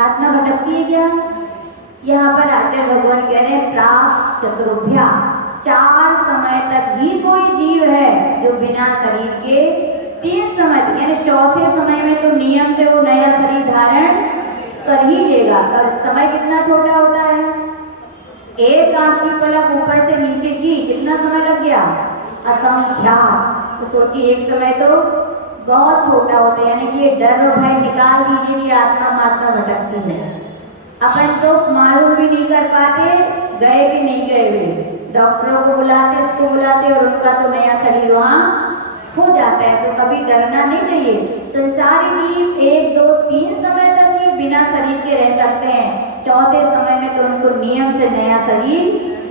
आत्मा भटकती है क्या? यहाँ पर आचार्य भगवान कह रहे हैं प्राप्त चतुर्भ्या, 4 समय तक ही कोई जीव है जो बिना शरीर के 3 समय तक, यानी चौथे समय में तो नियम से वो नया शरीर धारण कर ही लेगा। और समय कितना छोटा होता है? एक आंख की पलक ऊपर से नीचे की, कितना समय लग गया? असंख्यात। तो सोचिए एक समय तो बहुत छोटा होता है, यानी कि ये डर और भय निकाल दीजिए कि आत्मा महात्मा भटकती है। अपन तो मालूम भी नहीं कर पाते गए कि नहीं गए हुए, डॉक्टरों को बुलाते उसको बुलाते और उनका तो नया शरीर वहाँ हो जाता है। तो कभी डरना नहीं चाहिए। संसारी जीव 1 2 3 समय तक ही बिना शरीर के रह सकते हैं, चौथे समय में तो उनको नियम से नया शरीर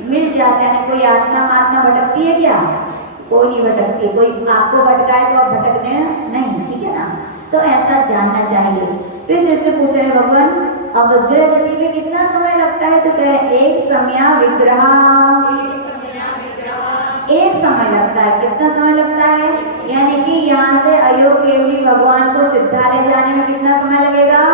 मिल जाता है। कोई आत्मा महात्मा भटकती है क्या? कोई नहीं भटकती। कोई आपको भटकाए तो आप भटकने नहीं, ठीक है ना। तो ऐसा जानना चाहिए। फिर शिष्य पूछ रहे भगवान अविग्रह गति में कितना समय लगता है? तो कह रहे एक समय विग्रह, एक समय लगता है। कितना समय लगता है? यानी कि यहाँ से अयोकेवली भगवान को सिद्धालय जाने में कितना समय लगेगा?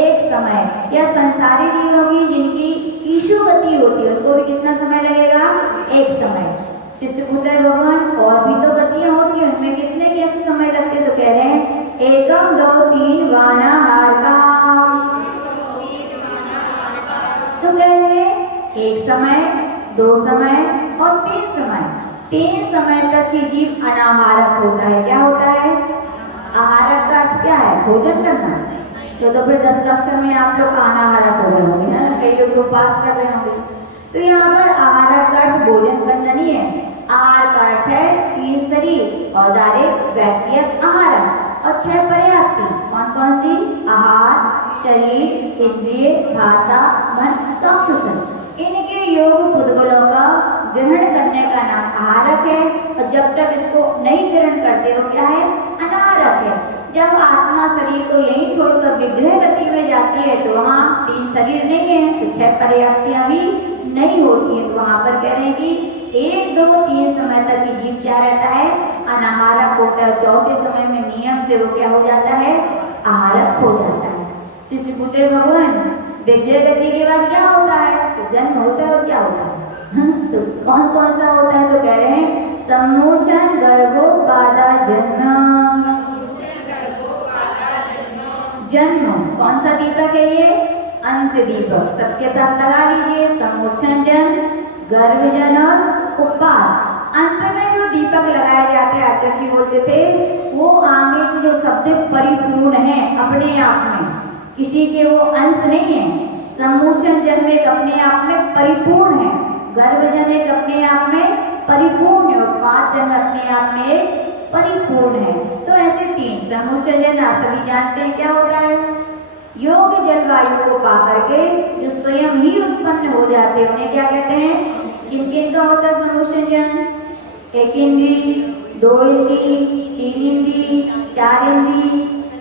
एक समय। या संसारी जीवों की जिनकी ईशु गति होती है उनको भी कितना समय लगेगा? एक समय। शिष्य पूछ रहे भगवान और भी तो गतियां होती है, उनमें कितने कैसे समय लगते? तो कह रहे हैं एकम 2 3 वानाहार का। तो कह रहे हैं 1 समय, 2 समय और 3 समय। 3 समय तक ही जीव अनाहारक होता है। क्या होता है? आहारक का अर्थ क्या है? भोजन करना। तो फिर 10 अक्षर में आप लोग अनाहारक हो गए होंगे, है ना। कई लोग तो पास कर रहे होंगे। तो यहाँ पर आहारक का अर्थ भोजन करना नहीं है। आहार का अर्थ है 3 शरीर, औदारिक, व्यक्तिगत, आहारक और 6 पर्याप्ति। कौन कौन सी? आहार, शरीर, इंद्रिय, भाषा, मन, चक्षुष। इनके योग पुद्गलों का ग्रहण करने का नाम आहारक है। और जब तक इसको नहीं ग्रहण करते वो क्या है? अनाहारक है। जब आत्मा शरीर को यहीं छोड़कर विग्रह गति में जाती है तो वहाँ 3 शरीर नहीं है, तो 6 पर्याप्तियां भी नहीं होती है। तो वहाँ पर कह रहे हैं कि 1 2 3 समय तक ही जीव क्या रहता है? अनाहारक होता है। चौथे समय में नियम से वो क्या हो जाता है? आहारक हो जाता है। शिष्य पूछे भगवान विग्रह गति के बाद क्या होता है? तो जन्म होता है। और क्या होता है? तो कौन कौन सा होता है? तो कह रहे हैं सम्मोचन, गर्भोत्पादा, जन्म। जन्म कौन सा दीपक है? ये अंत दीपक। सबके साथ लगा लीजिए, सम्मोचन जन्म, गर्भजन और उत्पाद। अंत में जो दीपक लगाए जाते हैं, आचार्य बोलते थे वो आगे के जो शब्द परिपूर्ण है अपने आप में, किसी के वो अंश नहीं है। सम्मोचन जन्म एक अपने आप में परिपूर्ण है, गर्भजन एक अपने आप में परिपूर्ण है और उत्पाद जन्म अपने आप में एक परिपूर्ण है। तो ऐसे 3 सम्मोचन जन्म आप सभी जानते हैं क्या होता है? योग जलवायु को पा करके जो स्वयं ही उत्पन्न हो जाते हैं उन्हें क्या कहते हैं? किन किन का होता है सम्मोचन जन्म? 1 इंद्री, 2 इंद्री, 3 इंद्री, 4 इंद्री,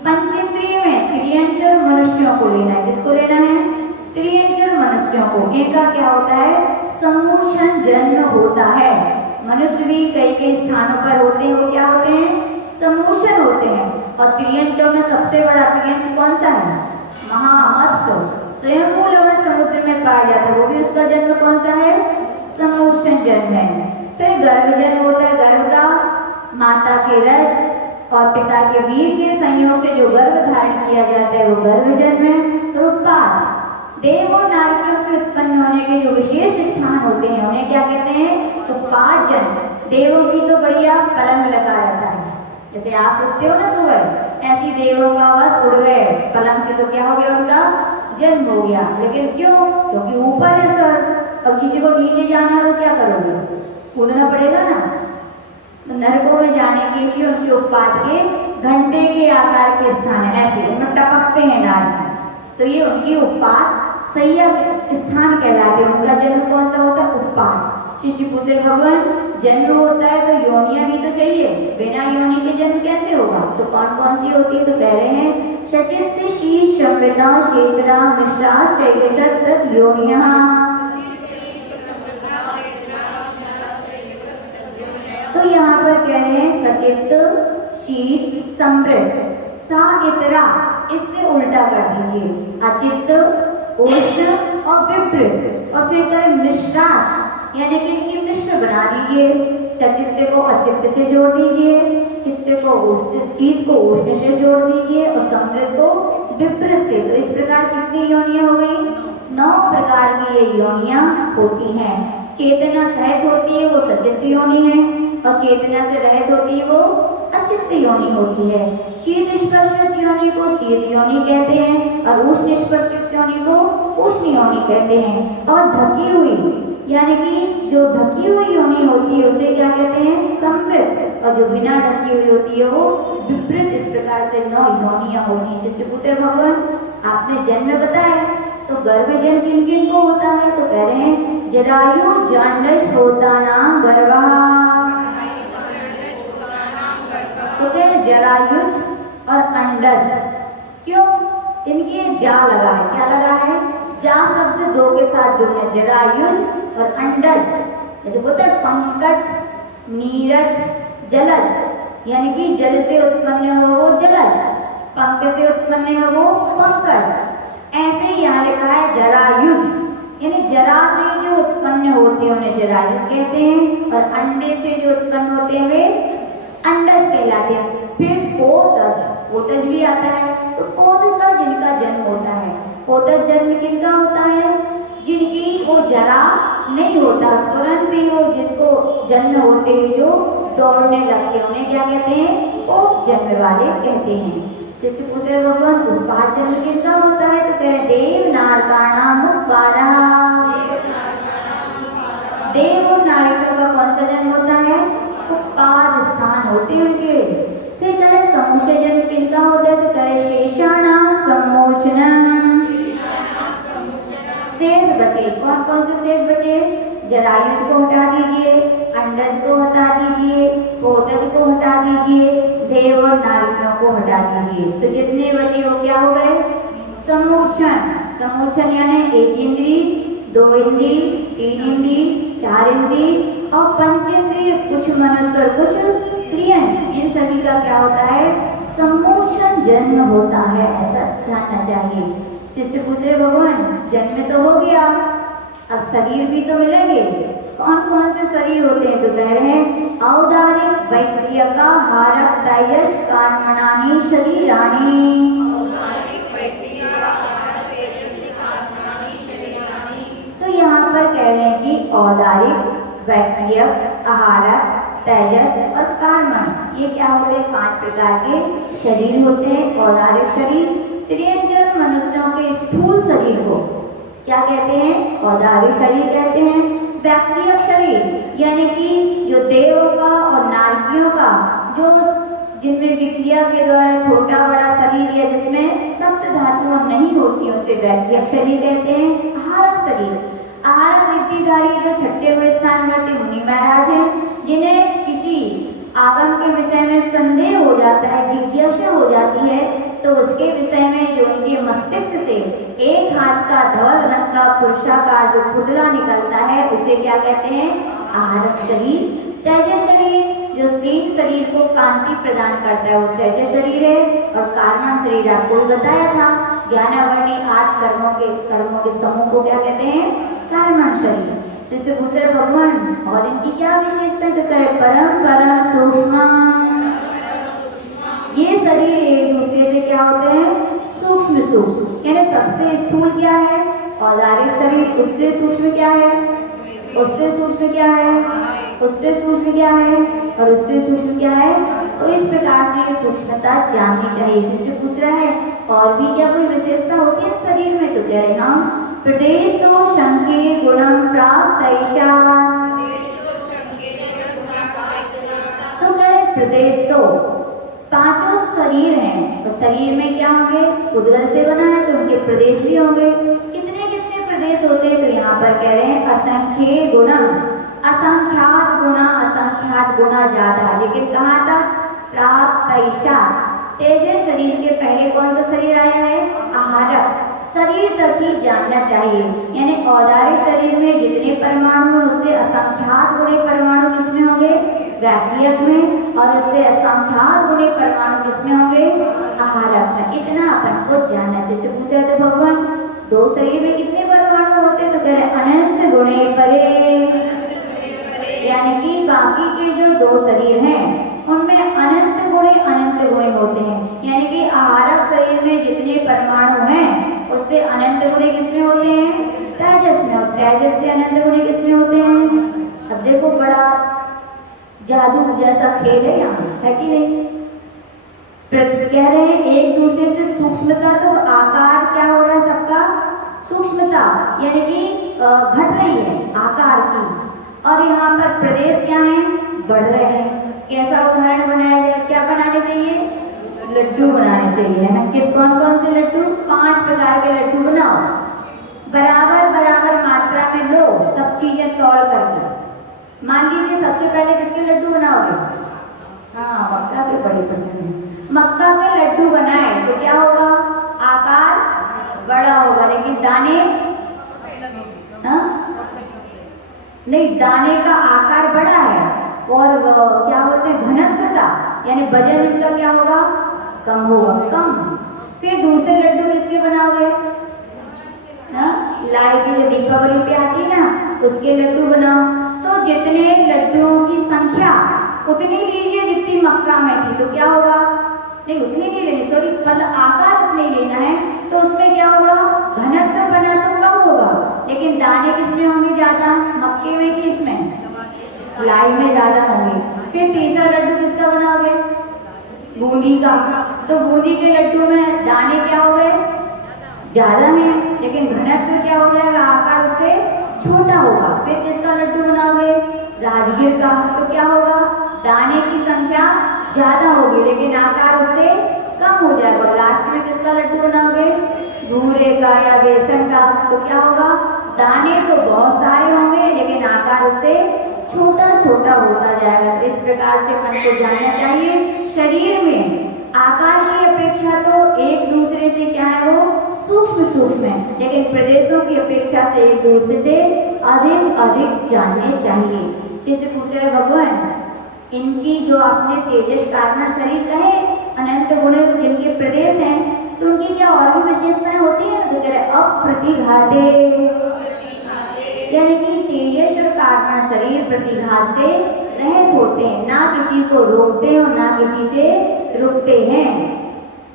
5 इंद्रिय में त्रियंचर मनुष्यों को लेना है। किसको लेना है? त्रियंचर मनुष्यों को। इनका क्या होता है? सम्मोचन जन्म होता है। मनुष्य भी कई कई स्थानों पर होते हैं, वो क्या होते हैं? सम्मोचन होते हैं। और त्रियंचों में सबसे बड़ा त्रियंच कौन सा है? महामत्स्य स्वयंभू लवण समुद्र में पाया जाता है, वो भी उसका जन्म कौन सा है? समोषण जन्म है। फिर गर्भ जन्म होता है, गर्भ का माता के रज और पिता के वीर के संयोग से जो गर्भ धारण किया जाता है वो गर्भ जन्म है। फिर उत्पाद, देव और नारियों के उत्पन्न होने के जो विशेष स्थान होते हैं उन्हें क्या कहते हैं? उत्पाद जन्म। देवों की तो बढ़िया पलंग लगा रहता है, जैसे आप उठते हो ना सुबह, ऐसी देवों का बस उड़ गए पलंग से, तो क्या हो गया? उनका जन्म हो गया। लेकिन क्यों? क्योंकि ऊपर है स्वर्ग, और किसी को नीचे जाना है तो क्या करोगे? कूदना पड़ेगा ना। तो नरकों में जाने के लिए उनके उत्पाद के घंटे के आकार के स्थान है, ऐसे उनमें टपकते हैं नारी, तो ये उनकी उत्पाद सैया के स्थान कहलाते हैं। उनका जन्म कौन सा होता है? उत्पाद। शिशुपुत्र भगवान जन्म होता है तो योनियां भी तो चाहिए, बिना योनि के जन्म कैसे होगा? तो कौन कौन सी होती है? तो कह रहे हैं शचित शीश संविदा शेतरा मिश्रा चैगसत तत् योनियां। तो यहाँ पर कह रहे हैं सचित, शीत, समृद्ध, सा इतरा, इससे उल्टा कर दीजिए, अचित, उष्ण और विप्र, और फिर करें मिश्राश, यानी कि इनकी मिश्र बना दीजिए। सचित्त को अचित्त से जोड़ दीजिए, चित्त को उष्ण, शीत को उष्ण से जोड़ दीजिए, और समृद्ध को विप्र से। तो इस प्रकार कितनी योनियां हो गई? 9 प्रकार की ये योनियां होती हैं। चेतना सहित होती है वो सचित्त योनि है, और चेतना से रहित होती है वो अचित्त योनि होती है। शीत स्पर्शित योनि को शीत योनि कहते हैं, और उष्ण स्पर्शित योनि को उष्ण योनि कहते हैं। और ढकी हुई, यानी कि जो ढकी हुई योनि होती है उसे क्या कहते हैं? समृद्ध, और जो बिना ढकी हुई होती है वो विपरीत। इस प्रकार से 9 योनियां होती है। शिशुपुत्र भगवान आपने जन्म बताया, तो गर्भ जन्म किन किन को होता है? तो कह रहे हैं जरायु जांडस होतानाम गर्भा। तो कह रहे जरायुज और अंडज, क्यों? इनके जा लगा है, क्या लगा है? जा शब्द 2 के साथ जुड़ने, जरायुज और अंडज। जैसे बोलते हैं पंकज, नीरज, जलज, यानी कि जल से उत्पन्न हो वो जलज, पंख से उत्पन्न हो वो पंकज। ऐसे ही यहाँ लिखा है जरायुज, यानी जरा से जो उत्पन्न होते हैं उन्हें जरायुज कहते हैं, और अंडे से जो उत्पन्न होते हैं वे अंडज कहलाते हैं। फिर पोतज, पोतज भी आता है, तो पोत का जिनका जन्म होता है, पोतज जन्म किनका होता है? जिनकी वो जरा नहीं होता, तुरंत ही वो जिसको जन्म होते ही जो दौड़ने लगते हैं उन्हें क्या कहते हैं? पोत जन्म वाले कहते हैं। शिशुपुत्र भगवान उत्पाद जन्म किनका होता है? तो कह रहे देव नारकाणाम उत्पादः। देव और नारियों का कौन सा जन्म होता है? उत्पाद स्थान होते हैं उनके। फिर कह रहे समूचे जन्म किनका होता है? तो कह रहे शेषाणाम सम्मोचनम्। शेष बचे, कौन कौन से शेष बचे? जरायुज को हटा दीजिए, अंडज को हटा दीजिए, पोतज को हटा दीजिए, देव और नारियों को हटा दीजिए। तो जितने बचे वो क्या हो गए? सम्मोचन। सम्मोचन यानी 1 इंद्री, 2 इंद्री, 3 इंद्री, 4 इंद्री और 5 इंद्री, कुछ मनुष्य और कुछ त्रियंश, इन सभी का क्या होता है? सम्मोचन जन्म होता है, ऐसा जानना चाहिए। शिशुपुत्र भगवान जन्म तो हो गया, अब शरीर भी तो मिलेंगे। कौन कौन से शरीर होते हैं? तो कह रहे हैं औदारिक वैक्रियका हारक तैयश कर्मणानि शरीराणि। तो यहाँ पर कह रहे हैं कि औदारिक, वैक्रियक, आहारक, तेजस और कार्मण, ये क्या होते हैं? 5 प्रकार के शरीर होते हैं। औदारिक शरीर, त्रियंजन मनुष्यों के स्थूल शरीर को क्या कहते हैं? औदारिक शरीर कहते हैं। वैक्रियक शरीर यानी कि जो देवों का और नारियों का जो जिनमें विक्रिया के द्वारा छोटा बड़ा शरीर या जिसमें सप्त धातुएं नहीं होती उसे वैक्रियक शरीर कहते हैं। आहारक शरीर, आहारक रिद्धिधारी जो छठे बड़े स्थान वर्ती मुनि महाराज हैं, जिन्हें किसी आगम के विषय में संदेह हो जाता है, जिज्ञासा हो जाती है, तो उसके विषय में जो उनके मस्तिष्क से एक हाथ का धवल रंग का पुरुषाकार जो पुतला निकलता है उसे क्या कहते हैं? आहारक शरीर। तेजस शरीर जो 3 शरीर को कांति प्रदान करता है, वो तेज शरीर है। और कारण शरीर आपको बताया था, ज्ञानावर्णी 8 कर्मों के समूह को क्या कहते हैं? कारण शरीर। जिससे पुत्र भगवान और इनकी क्या विशेषता है? तो करे परम परम सूक्ष्म। ये शरीर एक दूसरे से क्या होते हैं? सूक्ष्म सूक्ष्म। यानी सबसे स्थूल क्या है? औदारिक शरीर। उससे सूक्ष्म क्या है? उससे सूक्ष्म क्या है? उससे सूक्ष्म क्या है? और उससे सूक्ष्म क्या है? तो इस प्रकार से ये सूक्ष्मता जाननी चाहिए। शिष्य पूछ रहा है और भी क्या कोई विशेषता होती है शरीर में? तो कह रहे हम प्रदेश तो शंके गुणम प्राप्त ऐसा। तो कह रहे प्रदेश तो 5 शरीर हैं, और शरीर में क्या होंगे? उद्गल से बना है तो उनके प्रदेश भी होंगे। कितने कितने प्रदेश होते हैं? तो यहाँ पर कह रहे हैं असंख्य गुणा, असंख्यात गुणा ज्यादा। लेकिन कहाँ तक? प्राप्त ऐसा। तेज शरीर के पहले कौन सा शरीर आया है? आहारक शरीर तक ही जानना चाहिए। यानी औदारिक शरीर में जितने परमाणु हैं उससे असंख्यात गुणे परमाणु किसमें होंगे? व्याख्यक में। और उससे असंख्यात गुणे परमाणु किसमें होंगे? आहारक में। इतना अपन को जानना। से पूछा है तो भगवान 2 शरीर में कितने परमाणु होते? तो कह रहे अनंत गुणे परे। यानी कि बाकी के जो 2 शरीर हैं उनमें अनंत गुणे होते हैं। यानी कि आहारक शरीर में जितने परमाणु हैं उससे अनंत गुणे किसमें होते हैं? तेजस में। और तेजस से अनंत गुणे किसमें होते हैं? अब देखो बड़ा जादू जैसा खेल है यहाँ, है कि नहीं? कह रहे हैं एक दूसरे से सूक्ष्मता, तो आकार क्या हो रहा है सबका? सूक्ष्मता यानी कि घट रही है आकार की। और यहाँ पर प्रदेश क्या है? बढ़ रहे हैं। कैसा उदाहरण बनाया जाए? क्या बनाने चाहिए? लड्डू बनाने चाहिए, है ना? किस कौन कौन से लड्डू? 5 प्रकार के लड्डू बनाओ, बराबर बराबर मात्रा में लो, सब चीजें तौल करके। मान लीजिए सबसे पहले किसके लड्डू बनाओगे? हाँ, मक्का के बड़ी पसंद है। मक्का के लड्डू बनाए तो क्या होगा? आकार बड़ा होगा, लेकिन दाने नहीं, दाने का आकार बड़ा है। और क्या बोलते हैं? घनत्वता यानी वजन उनका क्या होगा? कम होगा, कम। फिर दूसरे लड्डू किसके बनाओगे? लाई की जो दीपावली पे आती है ना, उसके लड्डू बनाओ। तो जितने लड्डुओं की संख्या उतनी लीजिए जितनी मक्का में थी। तो क्या होगा? नहीं, उतनी नहीं लेनी, सॉरी, मतलब आकार उतने लेना है। तो उसमें क्या होगा? घनत्व बना तो कम होगा, लेकिन दाने किसमें होंगे ज्यादा? मक्के में कि इसमें? लाई में ज्यादा होंगे। फिर तीसरा लड्डू किसका बनाओगे? बूंदी का। तो बूंदी के लड्डू में दाने क्या हो गए? ज्यादा है, लेकिन घनत्व क्या हो जाएगा? आकार उससे छोटा होगा। फिर किसका लड्डू बनाओगे? राजगीर का। तो क्या होगा? दाने की संख्या ज्यादा होगी, लेकिन आकार उससे कम हो जाएगा। लास्ट में किसका लड्डू बनाओगे? भूरे का या बेसन का। तो क्या होगा? दाने तो बहुत सारे होंगे, लेकिन आकार उससे छोटा छोटा होता जाएगा। तो इस प्रकार से मन को जानना चाहिए। शरीर में आकार की अपेक्षा तो एक दूसरे से क्या है? वो सूक्ष्म है, लेकिन प्रदेशों की अपेक्षा से एक दूसरे से अधिक जानने चाहिए। जैसे पूछ रहे भगवान, इनकी जो आपने तेजस कारण शरीर कहे, अनंत गुण जिनके प्रदेश हैं, तो उनकी क्या और भी विशेषताएं होती है? तो कह रहे अप्रतिघाते। यानी कि तेजस और कारण शरीर प्रतिघात से रहित होते हैं, ना किसी को रोकते हैं और ना किसी से रुकते हैं।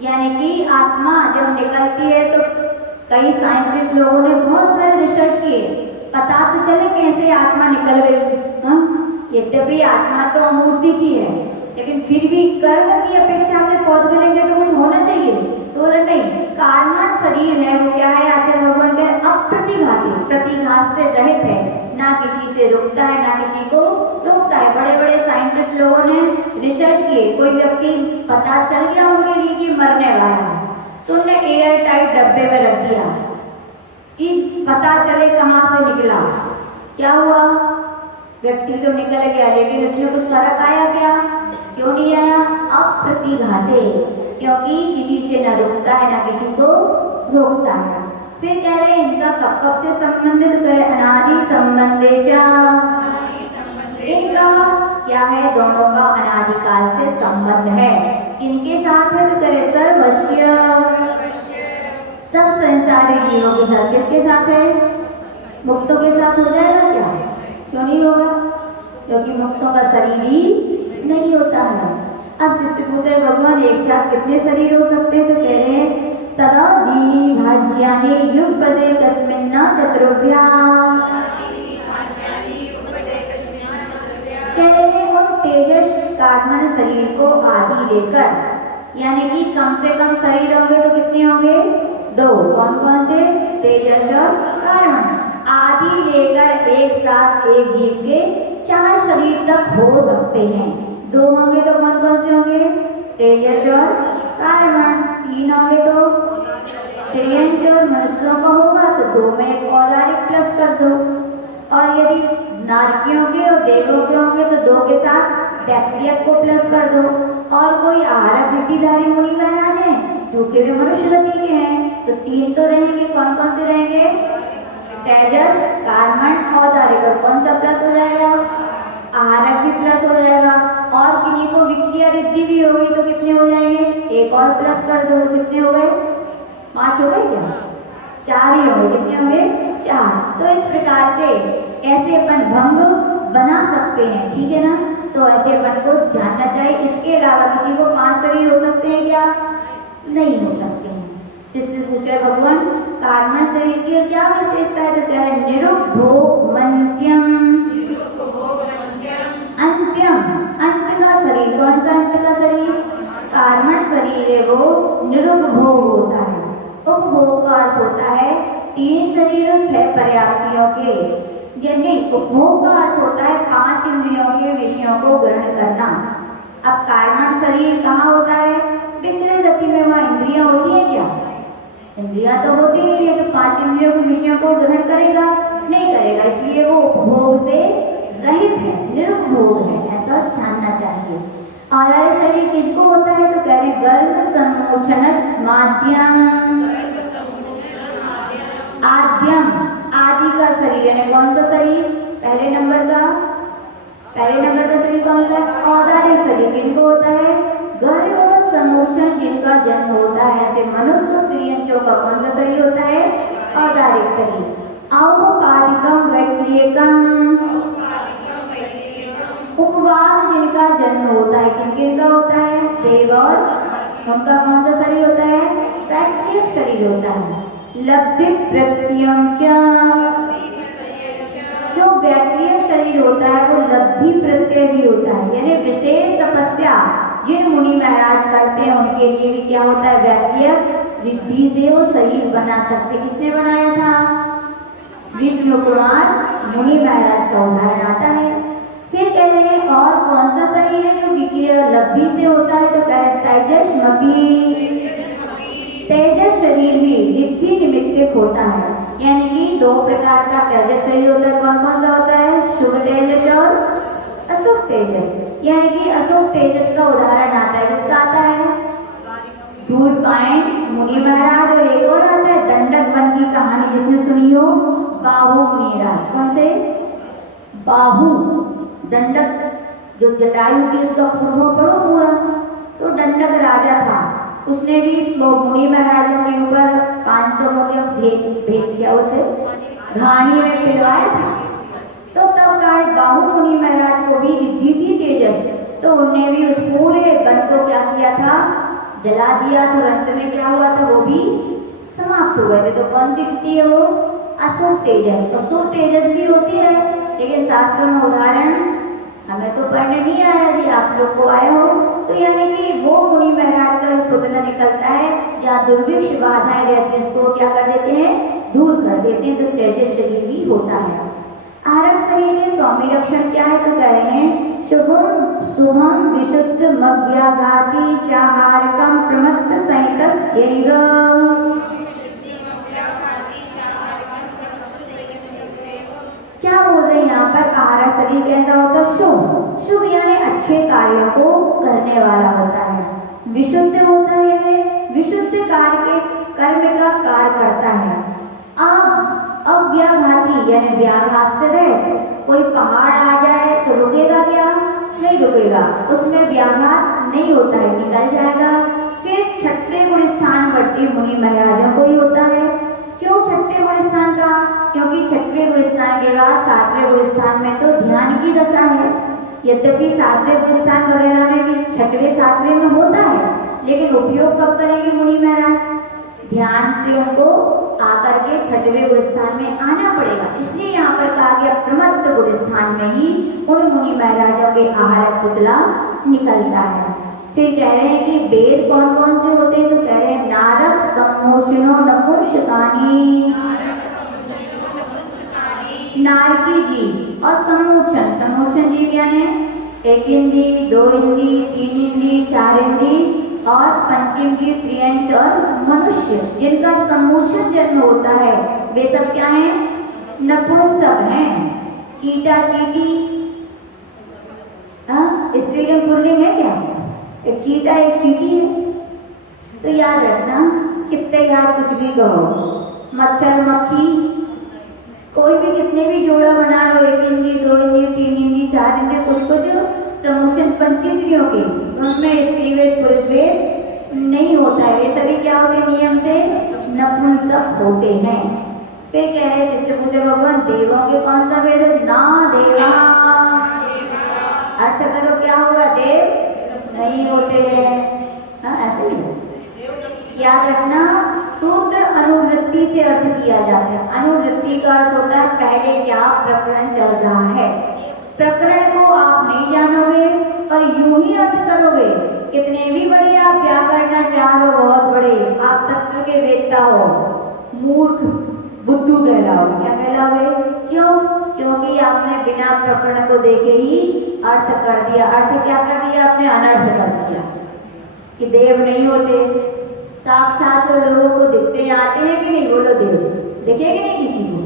यानी कि आत्मा जब निकलती है तो कई साइंटिस्ट लोगों ने बहुत सारे रिसर्च किए, पता तो चले कैसे आत्मा निकल गई। यद्यपि आत्मा तो अमूर्ति की है, लेकिन फिर भी कर्म की अपेक्षा से पौध गलेंगे तो कुछ होना चाहिए। तो बोले नहीं, कारण शरीर है वो क्या है? आचार्य भगवान कह रहे अप्रतिघाती, प्रतिघात से रहित है, ना किसी से रुकता है ना किसी को रोकता है। बड़े बड़े साइंटिस्ट लोगों ने रिसर्च किए, कोई व्यक्ति पता चल गया उनके लिए कि मरने वाला है, तो उन्होंने एयर टाइट डब्बे में रख दिया कि पता चले कहाँ से निकला। क्या हुआ? व्यक्ति तो निकल गया, लेकिन उसमें कुछ फर्क आया क्या? क्यों नहीं आया? अप्रतिघाते, क्योंकि किसी से न रुकता है ना किसी को रोकता है। फिर कह रहे इनका कब कब से संबंधित? तो कह रहे अनादि संबंधे चा। इनका क्या है, दोनों का अनादिकाल से संबंध है। किनके साथ है तो करे सर्वस्य, सब संसारी जीवों के साथ। किसके साथ है? मुक्तों के साथ हो जाएगा क्या? क्यों नहीं होगा? क्योंकि मुक्तों का शरीर ही नहीं होता है। अब शिष्य पूछ रहे भगवान एक साथ कितने शरीर हो सकते हैं? तो कह रहे हैं तदा दीनी भाज्यानि युगपदे कस्मिन्ना चतुर्भ्याम्। कह रहे हैं उन तेजस कार्बन शरीर को आदि लेकर, यानी कि कम से कम शरीर होंगे तो कितने होंगे? दो। कौन कौन से? तेजस और कार्बन। आदि लेकर एक साथ एक जीव के 4 शरीर तक हो सकते हैं। 2 होंगे तो कौन कौन से होंगे? तेजस और कार्बन। 3 होंगे तो त्रियंज और मनुष्यों का होगा तो 2 में एक औदारिक प्लस कर दो। और यदि नारकियों के और देवों के होंगे तो 2 के साथ बैक्टीरिया को प्लस कर दो। और कोई आहारक वृत्तिधारी मुनि महाराज हैं जो कि वे मनुष्य गति के हैं तो 3 तो रहेंगे। कौन कौन से रहेंगे? तेजस, कार्बन, औदारिक। और कौन सा प्लस हो जाएगा? आहारक भी प्लस हो जाएगा। और किन्हीं को विक्रिया रिद्धि भी होगी तो कितने हो जाएंगे? एक और प्लस कर दो तो कितने हो गए? 5 हो गए क्या? 4 ही होंगे। कितने होंगे? 4। तो इस प्रकार से ऐसे अपन भंग बना सकते हैं, ठीक है ना? तो ऐसे अपन को जानना चाहिए। इसके अलावा किसी को 5 शरीर हो सकते हैं क्या? नहीं हो सकते हैं। शिष्य पूछ रहे भगवान कार्बन शरीर की क्या विशेषता है? तो कह रहे निरुपभोगमन्त्यम, अंत्यम, अंत का शरीर। कौन सा अंत का शरीर? कार्बन शरीर है वो निरुपभोग होता है। उपभोग का अर्थ होता है 3 शरीर और 6 पर्याप्तियों के, यानी उपभोग का अर्थ होता है 5 इंद्रियों के विषयों को ग्रहण करना। अब कार्बन शरीर कहाँ होता है? विक्रय गति में। वहाँ इंद्रियां होती है क्या? इंद्रियां तो होती नहीं है, तो 5 इंद्रियों के विषयों को ग्रहण करेगा? नहीं करेगा। इसलिए वो उपभोग से रहित है, निरुपभोग है, ऐसा जानना चाहिए। औदारिक शरीर किसको होता है? तो कह रहे गर्भ सम्मोचन माध्यम, आद्यम, आदि का शरीर। यानी कौन सा शरीर? पहले नंबर का शरीर कौन सा? औदारिक शरीर। किनको होता है? गर्भ और सम्मोचन जिनका जन्म होता है, ऐसे मनुष्य त्रियंचों का कौन सा शरीर होता है? औदारिक शरीर। औपपादिकम वैक्रियकम, उपवाद जिनका जन्म होता है, किन किन का होता है? देव और उनका कौन सा शरीर होता है? वैक्रियक शरीर होता है। लब्धि प्रत्ययम च, जो वैक्रियक शरीर होता है वो लब्धि प्रत्यय भी होता है। यानी विशेष तपस्या जिन मुनि महाराज करते हैं उनके लिए भी क्या होता है? वैक्रियक रिद्धि से वो शरीर बना सकते। किसने बनाया था? विष्णु कुमार मुनि महाराज का उदाहरण आता है। फिर कह रहे हैं और कौन सा शरीर है जो विक्रिया लब्धि से होता है? तो कह रहे तेजस्मपि, तेजस शरीर भी रिद्धि निमित्तिक होता है। यानी कि 2 प्रकार का तेजस शरीर होता है। कौन कौन सा होता है? शुभ तेजस और अशुभ तेजस। यानी कि अशुभ तेजस का उदाहरण आता है। किसका आता है? धूलपायन मुनि महाराज। और एक और आता है दंडक वन की कहानी जिसने सुनी हो, बाहु मुनिराज। कौन से? बाहु। दंडक जो जटायु की उसका पूर्व पढ़ो पूरा, तो दंडक राजा था। उसने भी वो मुनि महाराजों के ऊपर 500 भेंट किया होते घानी में पिलवाया था। तो तब का बाहु मुनि महाराज को भी रिद्धि थी तेजस, तो उन्होंने भी उस पूरे वन को क्या किया था? जला दिया। तो अंत में क्या हुआ था? वो भी समाप्त हो गए थे। तो कौन सी रिद्धि है वो? अशुभ तेजस। अशुभ तेजस भी होती है, लेकिन शास्त्रों में उदाहरण हमें तो पढ़ने नहीं आया, यदि आप लोग को आया हो तो। यानी कि वो मुनि महाराज का पुत्र निकलता है जहाँ दुर्भिक्ष बाधाएं रहती है, उसको क्या कर देते हैं? दूर कर देते हैं। तो तेजस शरीर भी होता है। आहारक शरीर के स्वामी लक्षण क्या है? तो कह रहे हैं शुभम शुभम विशुद्ध मव्याघाती चाहारकम प्रमत्त संहितस्यैव। क्या बोल रहे हैं यहाँ पर? आहारक शरीर कैसा होता है? शुभ। शुभ यानी अच्छे कार्यों को करने वाला होता है। विशुद्ध होता है यानी विशुद्ध कार्य के कर्म का कार्य करता है। अव्याघाती यानी व्याघात से रहे। कोई पहाड़ आ जाए तो रुकेगा क्या? नहीं रुकेगा, उसमें व्याघात नहीं होता है, निकल जाएगा। फिर छठे गुण स्थान वर्ती मुनि महाराजों को ही होता है। क्यों छठे गुण स्थान का? क्योंकि छठे गुण स्थान के बाद सातवें गुण स्थान में तो ध्यान की दशा है। यद्यपि सातवें गुण स्थान वगैरह में भी छठवें सातवें में होता है, लेकिन उपयोग कब करेंगे मुनि महाराज? ध्यान से उनको आकर के छठवें गुण स्थान में आना पड़ेगा। इसलिए यहाँ पर कहा गया प्रमत्त गुण स्थान में ही उन मुनि महाराजों के आहारक पुतला निकलता है। फिर कह रहे हैं कि वेद कौन कौन से होते हैं? तो कह रहे हैं नारक सम्मोचनो नपुंसकानी, नारकी जी और सम्मोचन। सम्मोचन जीव यानी एक इंद्री, दो इंद्री, तीन इंद्री, चार इंद्री और पंचम जीव त्रियंच और मनुष्य, जिनका सम्मोचन जन्म होता है वे सब क्या हैं? नपुंसक हैं। चीटा चीटी स्त्रीलिंग पुल्लिंग है क्या? एक चीटा एक चीटी है। तो याद रखना, कितने यार कुछ भी कहो, मच्छर मक्खी कोई भी कितने भी जोड़ा बना लो, एक इंद्री, दो इंद्री, तीन इंद्री, चार इंद्री, कुछ कुछ सम्मोचन पंचेंद्रियों के, उनमें स्त्री वेद पुरुष वेद नहीं होता है। ये सभी क्या होते हैं? नियम से नपुंसक होते हैं। फिर कह रहे शिष्य पूछे भगवान देवों के कौन सा वेद है? ना देवा। अर्थ करो क्या होगा? देव नहीं होते हैं। हाँ ऐसे ही याद रखना, सूत्र अनुवृत्ति से अर्थ किया जाता है। अनुवृत्ति का अर्थ होता है पहले क्या प्रकरण चल रहा है, प्रकरण को आप नहीं जानोगे और यूं ही अर्थ करोगे, कितने भी बड़े आप व्याकरणाचार्य हो, बहुत बड़े आप तत्व के वेत्ता हो, मूर्ख बुद्धू कहलाओगे। क्या कहलाओगे? क्यों? क्योंकि आपने बिना प्रकरण को देखे ही अर्थ कर दिया। अर्थ क्या कर दिया आपने? अनर्थ कर दिया कि देव नहीं होते। साक्षात तो लोगों को दिखते आते हैं कि नहीं? बोलो देव देखेंगे नहीं किसी को?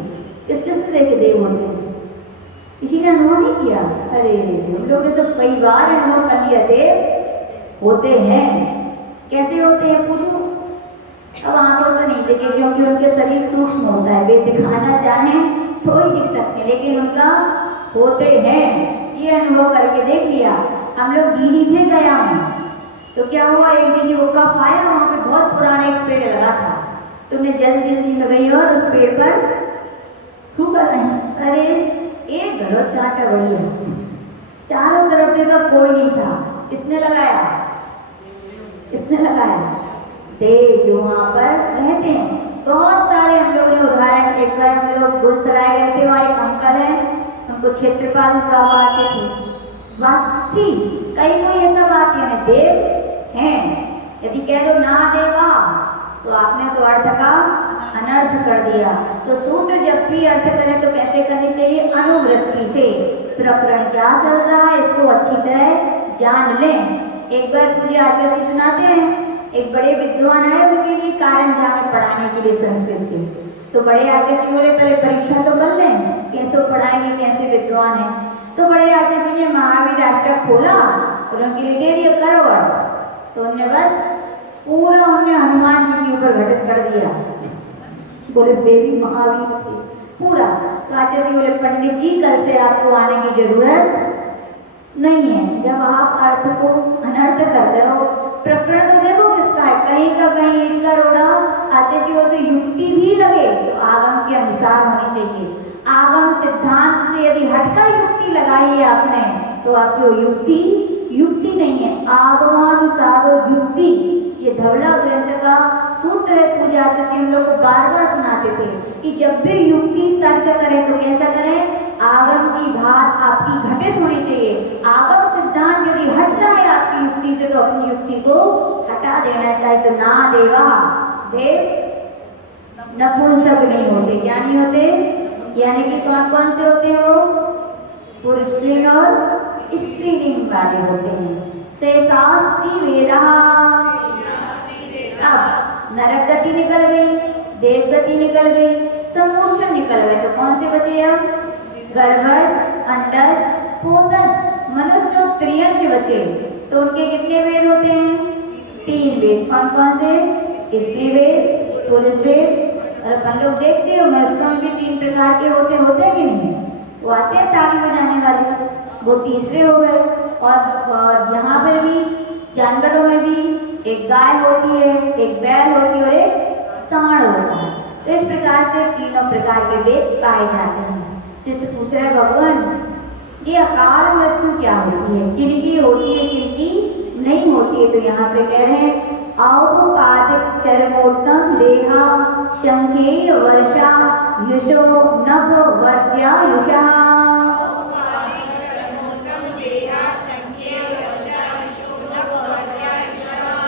किस किस ने देखे देव होते हैं? किसी ने अनुभव नहीं किया? अरे हम लोग ने तो कई बार अनुभव कर लिया, देव होते हैं। कैसे होते हैं पूछो? अब आंखों से नहीं देखे क्योंकि उनके शरीर सूक्ष्म होता है, वे दिखाना चाहें तो ही दिख सकते हैं, लेकिन उनका होते हैं ये अनुभव करके देख लिया। हम लोग दीदी थे गया में, तो क्या हुआ, एक दीदी को कफ आया, वहाँ पे बहुत पुराना एक पेड़ लगा था, तुमने जल्दी जल्दी में गई और उस पेड़ पर थूका नहीं। अरे एक घड़ो चाटा बढ़िया, चारों तरफ देखा कोई नहीं था, इसने लगाया, इसने लगाया। देव जो वहाँ पर रहते हैं बहुत सारे, हम लोग ने उदाहरण, एक बार हम लोग गुरसराय गए थे, वहाँ एक अंकल हैं, उनको क्षेत्रपाल बाबा आते थे, बस थी कहीं कोई ऐसा बात नहीं, देव हैं। यदि कह दो ना देवा तो आपने तो अर्थ का अनर्थ कर दिया। तो सूत्र जब भी अर्थ करें तो कैसे करनी चाहिए? अनुवृत्ति से। प्रकरण क्या चल रहा है इसको अच्छी तरह जान लें। एक बार पूज्य आचार्य जी सुनाते हैं, एक बड़े विद्वान आए, उनके लिए कारण में पढ़ाने के लिए संस्कृत के, तो बड़े आचार्य जी बोले पहले परीक्षा तो कर लें, कैसे पढ़ाएंगे, कैसे विद्वान है। तो बड़े आचार्य जी ने महावीर अष्टक खोला और उनके लिए दे दिया, करो अर्थ। तो उन्होंने बस पूरा उन्हें हनुमान जी के ऊपर घटित कर दिया, बोले बेबी महावीर थे पूरा। तो आचार्य जी बोले पंडित जी कल से आपको आने की जरूरत नहीं है, जब आप अर्थ को अनर्थ कर रहे हो। प्रकरण तो देखो किसका है, कहीं का कहीं इनका रोड़ा। आचार्य जी बोलते युक्ति भी लगे तो आगम के अनुसार होनी चाहिए। आगम सिद्धांत से यदि हटकर युक्ति लगाई है आपने तो आपकी वो युक्ति नहीं है, आगमानुसारो युक्ति। ये धवला ग्रंथ का सूत्र है। पूजा आचार्य जी हम लोग को बार बार सुनाते थे कि जब भी युक्ति तर्क करें तो कैसा करें? आगम की बात आपकी घटित होनी चाहिए। आगम सिद्धांत यदि हट रहा है आपकी युक्ति से तो अपनी युक्ति को हटा देना चाहिए। तो ना देवा, देव नपुंसक नहीं होते। क्या नहीं होते? यानी कि कौन कौन से होते हैं? वो पुरुषलिंग और स्त्रीलिंग वाले होते हैं। से शास्त्री वेदा, अब नरक गति निकल गई, देव गति निकल गई, सम्मोचन निकल गए, तो कौन से बचे अब? गर्भज, अंडज, पोतज, मनुष्य और त्रियंच बचे। तो उनके कितने वेद होते हैं? 3 वेद। कौन कौन से? स्त्री वेद, पुरुष वेद। और अपन लोग देखते हो मनुष्यों में भी 3 प्रकार के होते हैं कि नहीं? वो आते हैं ताली बजाने वाले, वो तीसरे हो गए। और यहाँ पर भी जानवरों में भी एक गाय होती है, एक बैल होती है और एक सांड होता है। तो इस प्रकार से तीनों प्रकार के वेद पाए जाते हैं। शिष्य पूछ रहे भगवान ये अकाल मृत्यु क्या होती है, किनकी होती है किनकी नहीं होती है। तो यहाँ पे कह रहे हैं औपपादिक चरमोत्तम देहा शंखेय वर्षा युषो नभ वर्त्यायुषा।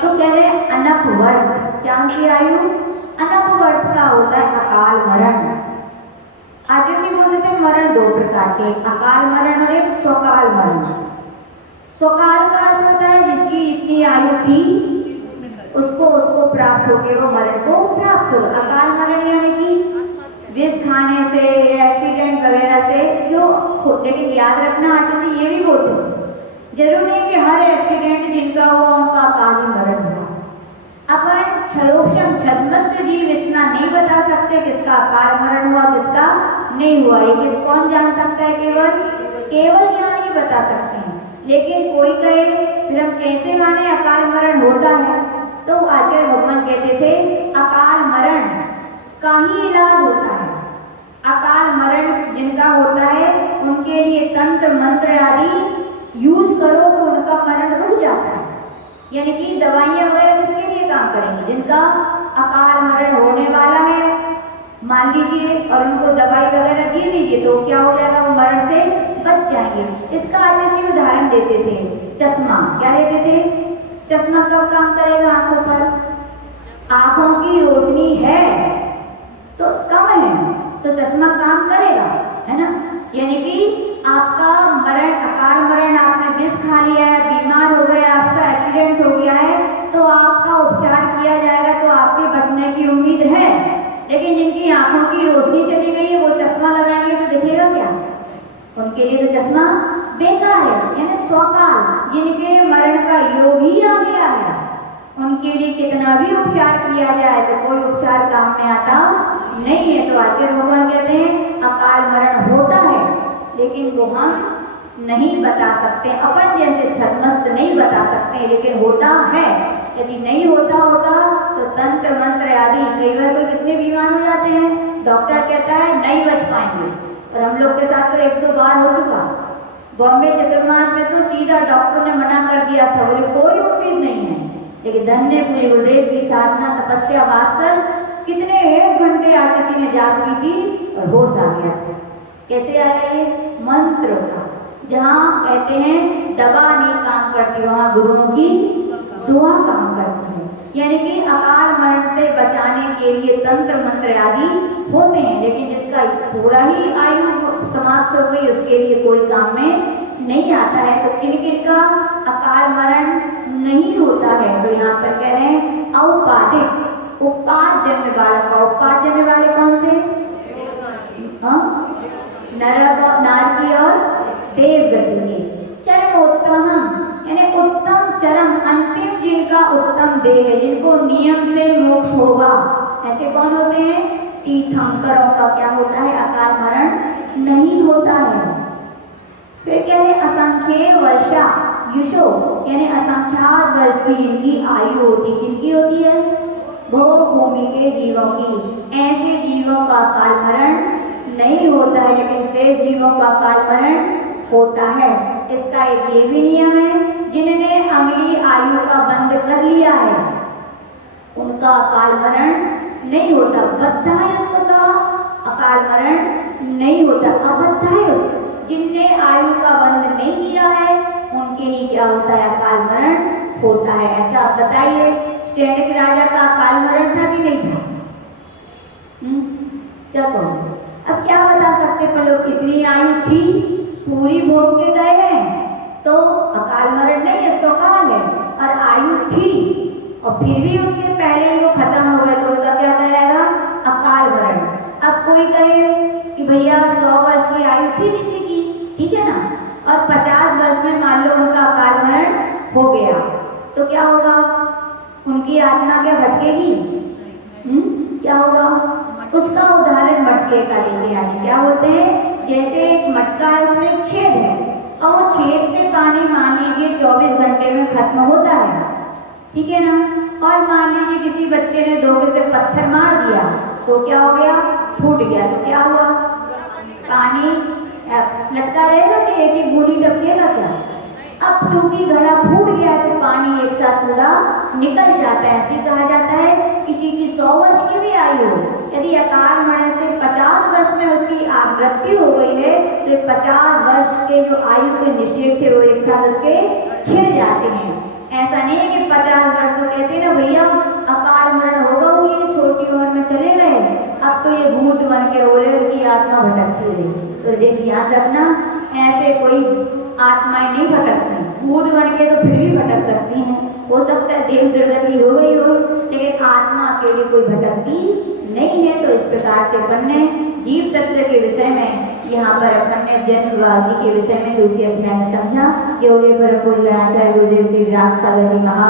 तो कह रहे हैं अनपवर्त क्या की आयु, अनपवर्त का होता है अकाल मरण। आजसी बोलते थे मरण दो प्रकार के, एक अकाल मरण और एक स्वकाल मरण। स्वकाल का अर्थ होता है जिसकी इतनी आयु थी उसको प्राप्त हो गए, वो मरण को प्राप्त हो। अकाल मरण यानी कि विष खाने से, एक्सीडेंट वगैरह से जो, लेकिन याद रखना आजसी ये भी बोलते थे जरूर नहीं कि हर एक्सीडेंट जिनका हुआ उनका अकाली मरण हुआ। अपन क्षयोक्षम छद्मस्त जीव इतना नहीं बता सकते किसका अकाल मरण हुआ किसका नहीं हुआ। ये किस कौन जान सकता है, केवल ज्ञानी बता सकते हैं। लेकिन कोई कहे फिर हम कैसे माने अकाल मरण होता है, तो आचार्य भगवान कहते थे अकाल मरण का ही इलाज होता है। अकाल मरण जिनका होता है उनके लिए तंत्र मंत्र आदि यूज करो तो उनका मरण रुक जाता है। यानी कि दवाइयाँ वगैरह किसके लिए काम करेंगी, जिनका अकाल मरण होने वाला है मान लीजिए और उनको दवाई वगैरह दे दीजिए तो क्या हो जाएगा, वो मरण से बच जाएंगे। इसका आजसी उदाहरण देते थे चश्मा। क्या देते थे, चश्मा कब काम करेगा आंखों पर, आंखों की रोशनी है तो कम है तो चश्मा काम करेगा, है ना। यानी कि आपका मरण अकाल मरण, आपने विष खा लिया है, बीमार हो गए, आपका एक्सीडेंट हो गया है तो आपका उपचार किया जाएगा तो आपके बचने की उम्मीद है। लेकिन जिनकी आंखों की रोशनी चली गई है वो चश्मा लगाएंगे तो दिखेगा क्या, उनके लिए तो चश्मा बेकार है। यानी स्वकाल जिनके मरण का योग ही आ गया है उनके लिए कितना भी उपचार किया जाए तो कोई उपचार काम में आता नहीं है। तो आचार्य भगवान कहते हैं अकाल मरण होता है लेकिन वो हम नहीं बता सकते, अपन जैसे छद्मस्त नहीं बता सकते, लेकिन होता है। यदि नहीं होता तो तंत्र मंत्र आदि, कई बार कोई कितने बीमार हो जाते हैं डॉक्टर कहता है नहीं बच पाएंगे, और हम लोग के साथ तो 1-2 बार हो चुका। बॉम्बे चतुर्मास में तो सीधा डॉक्टर ने मना कर दिया था, बोले कोई उम्मीद नहीं है। लेकिन धन्य गुरुदेव की साधना तपस्या वात्सल कितने 1 घंटे आजसी ने जाप की थी और होश आ गया था। कैसे आया ये, मंत्र का। जहाँ कहते हैं दवा नहीं काम करती वहाँ गुरुओं की दुआ काम करती है। यानी कि अकाल मरण से बचाने के लिए तंत्र मंत्र आदि होते हैं, लेकिन जिसका पूरा ही आयु समाप्त हो गई उसके लिए कोई काम में नहीं आता है। तो किन किन का अकाल मरण नहीं होता है, तो यहाँ पर कह रहे हैं औपादिक, उत्पाद जन्म वालों का। उत्पाद जन्म वाले कौन से, नारकी और देव गति के। चरमोत्तम यानी उत्तम चरम अंतिम जिनका उत्तम देह है, जिनको नियम से मोक्ष होगा, ऐसे कौन होते हैं, तीर्थंकरों का क्या होता है, अकाल मरण नहीं होता है। फिर कह रहे असंख्य वर्षा युषो यानी असंख्यात वर्ष की जिनकी आयु होती, किनकी होती है, भोग भूमि के जीवों की। ऐसे जीवों का अकाल मरण नहीं होता है, लेकिन शेष जीवों का अकाल मरण होता है। इसका एक ये भी नियम है, जिन्होंने अगली आयु का बंद कर लिया है उनका अकाल मरण नहीं होता। बद्धायुष्क का अकाल मरण नहीं होता। अबद्धायुष्क जिनने आयु का बंद नहीं किया है उनके ही क्या होता है, अकाल मरण होता है। ऐसा आप बताइए, सैनिक राजा का अकाल मरण था कि नहीं था? क्या कहो? अब क्या बता सकते, पर लोग इतनी आयु थी, पूरी भोग के गए हैं तो अकाल मरण नहीं है, स्वकाल है। और आयु थी और फिर भी उसके पहले ही वो खत्म हो गए तो उनका क्या कहेगा, अकाल मरण। अब कोई कहे कि भैया 100 वर्ष की आयु थी किसी की, ठीक है ना, और 50 वर्ष में मान लो उनका अकाल मरण हो गया तो क्या होगा, उनकी आत्मा क्या भटकेगी? क्या होगा? उसका उदाहरण मटके का लेते हैं। आज क्या बोलते हैं, जैसे एक मटका है उसमें एक छेद है और वो छेद से पानी मान लीजिए 24 घंटे में खत्म होता है, ठीक है ना। और मान लीजिए किसी बच्चे ने धोखे से पत्थर मार दिया तो क्या हो गया, फूट गया, तो क्या हुआ, पानी लटका रहेगा कि एक एक बूंदी टपकेगा क्या। अब क्योंकि घड़ा फूट गया है तो पानी एक साथ पूरा निकल जाता है। ऐसे कहा जाता है किसी की 100 वर्ष की भी आयु हो, यदि अकाल मरण से 50 वर्ष में उसकी मृत्यु हो गई है तो ये 50 वर्ष के जो आयु के निषेध थे वो एक साथ उसके खिल जाते हैं। ऐसा नहीं है कि 50 वर्ष तो कहते हैं ना भैया अकाल मरण होगा, वो ये छोटी उम्र में चले गए, अब तो ये भूत बन के बोले उनकी आत्मा भटकती रही। तो देखिए याद रखना, ऐसे कोई आत्माएं नहीं भटकती, भूत बन के तो फिर भी भटक सकती हैं, हो सकता है देव दुर्गति हो गई हो, लेकिन आत्मा के लिए कोई भटकती नहीं है। तो इस प्रकार से अपन ने जीव तत्व के विषय में यहाँ पर अपन ने जन्म आदि के विषय में दूसरे अध्याय में समझा। केवल पर पूज्य गणाचार्य गुरुदेव श्री विराट सागर जी महा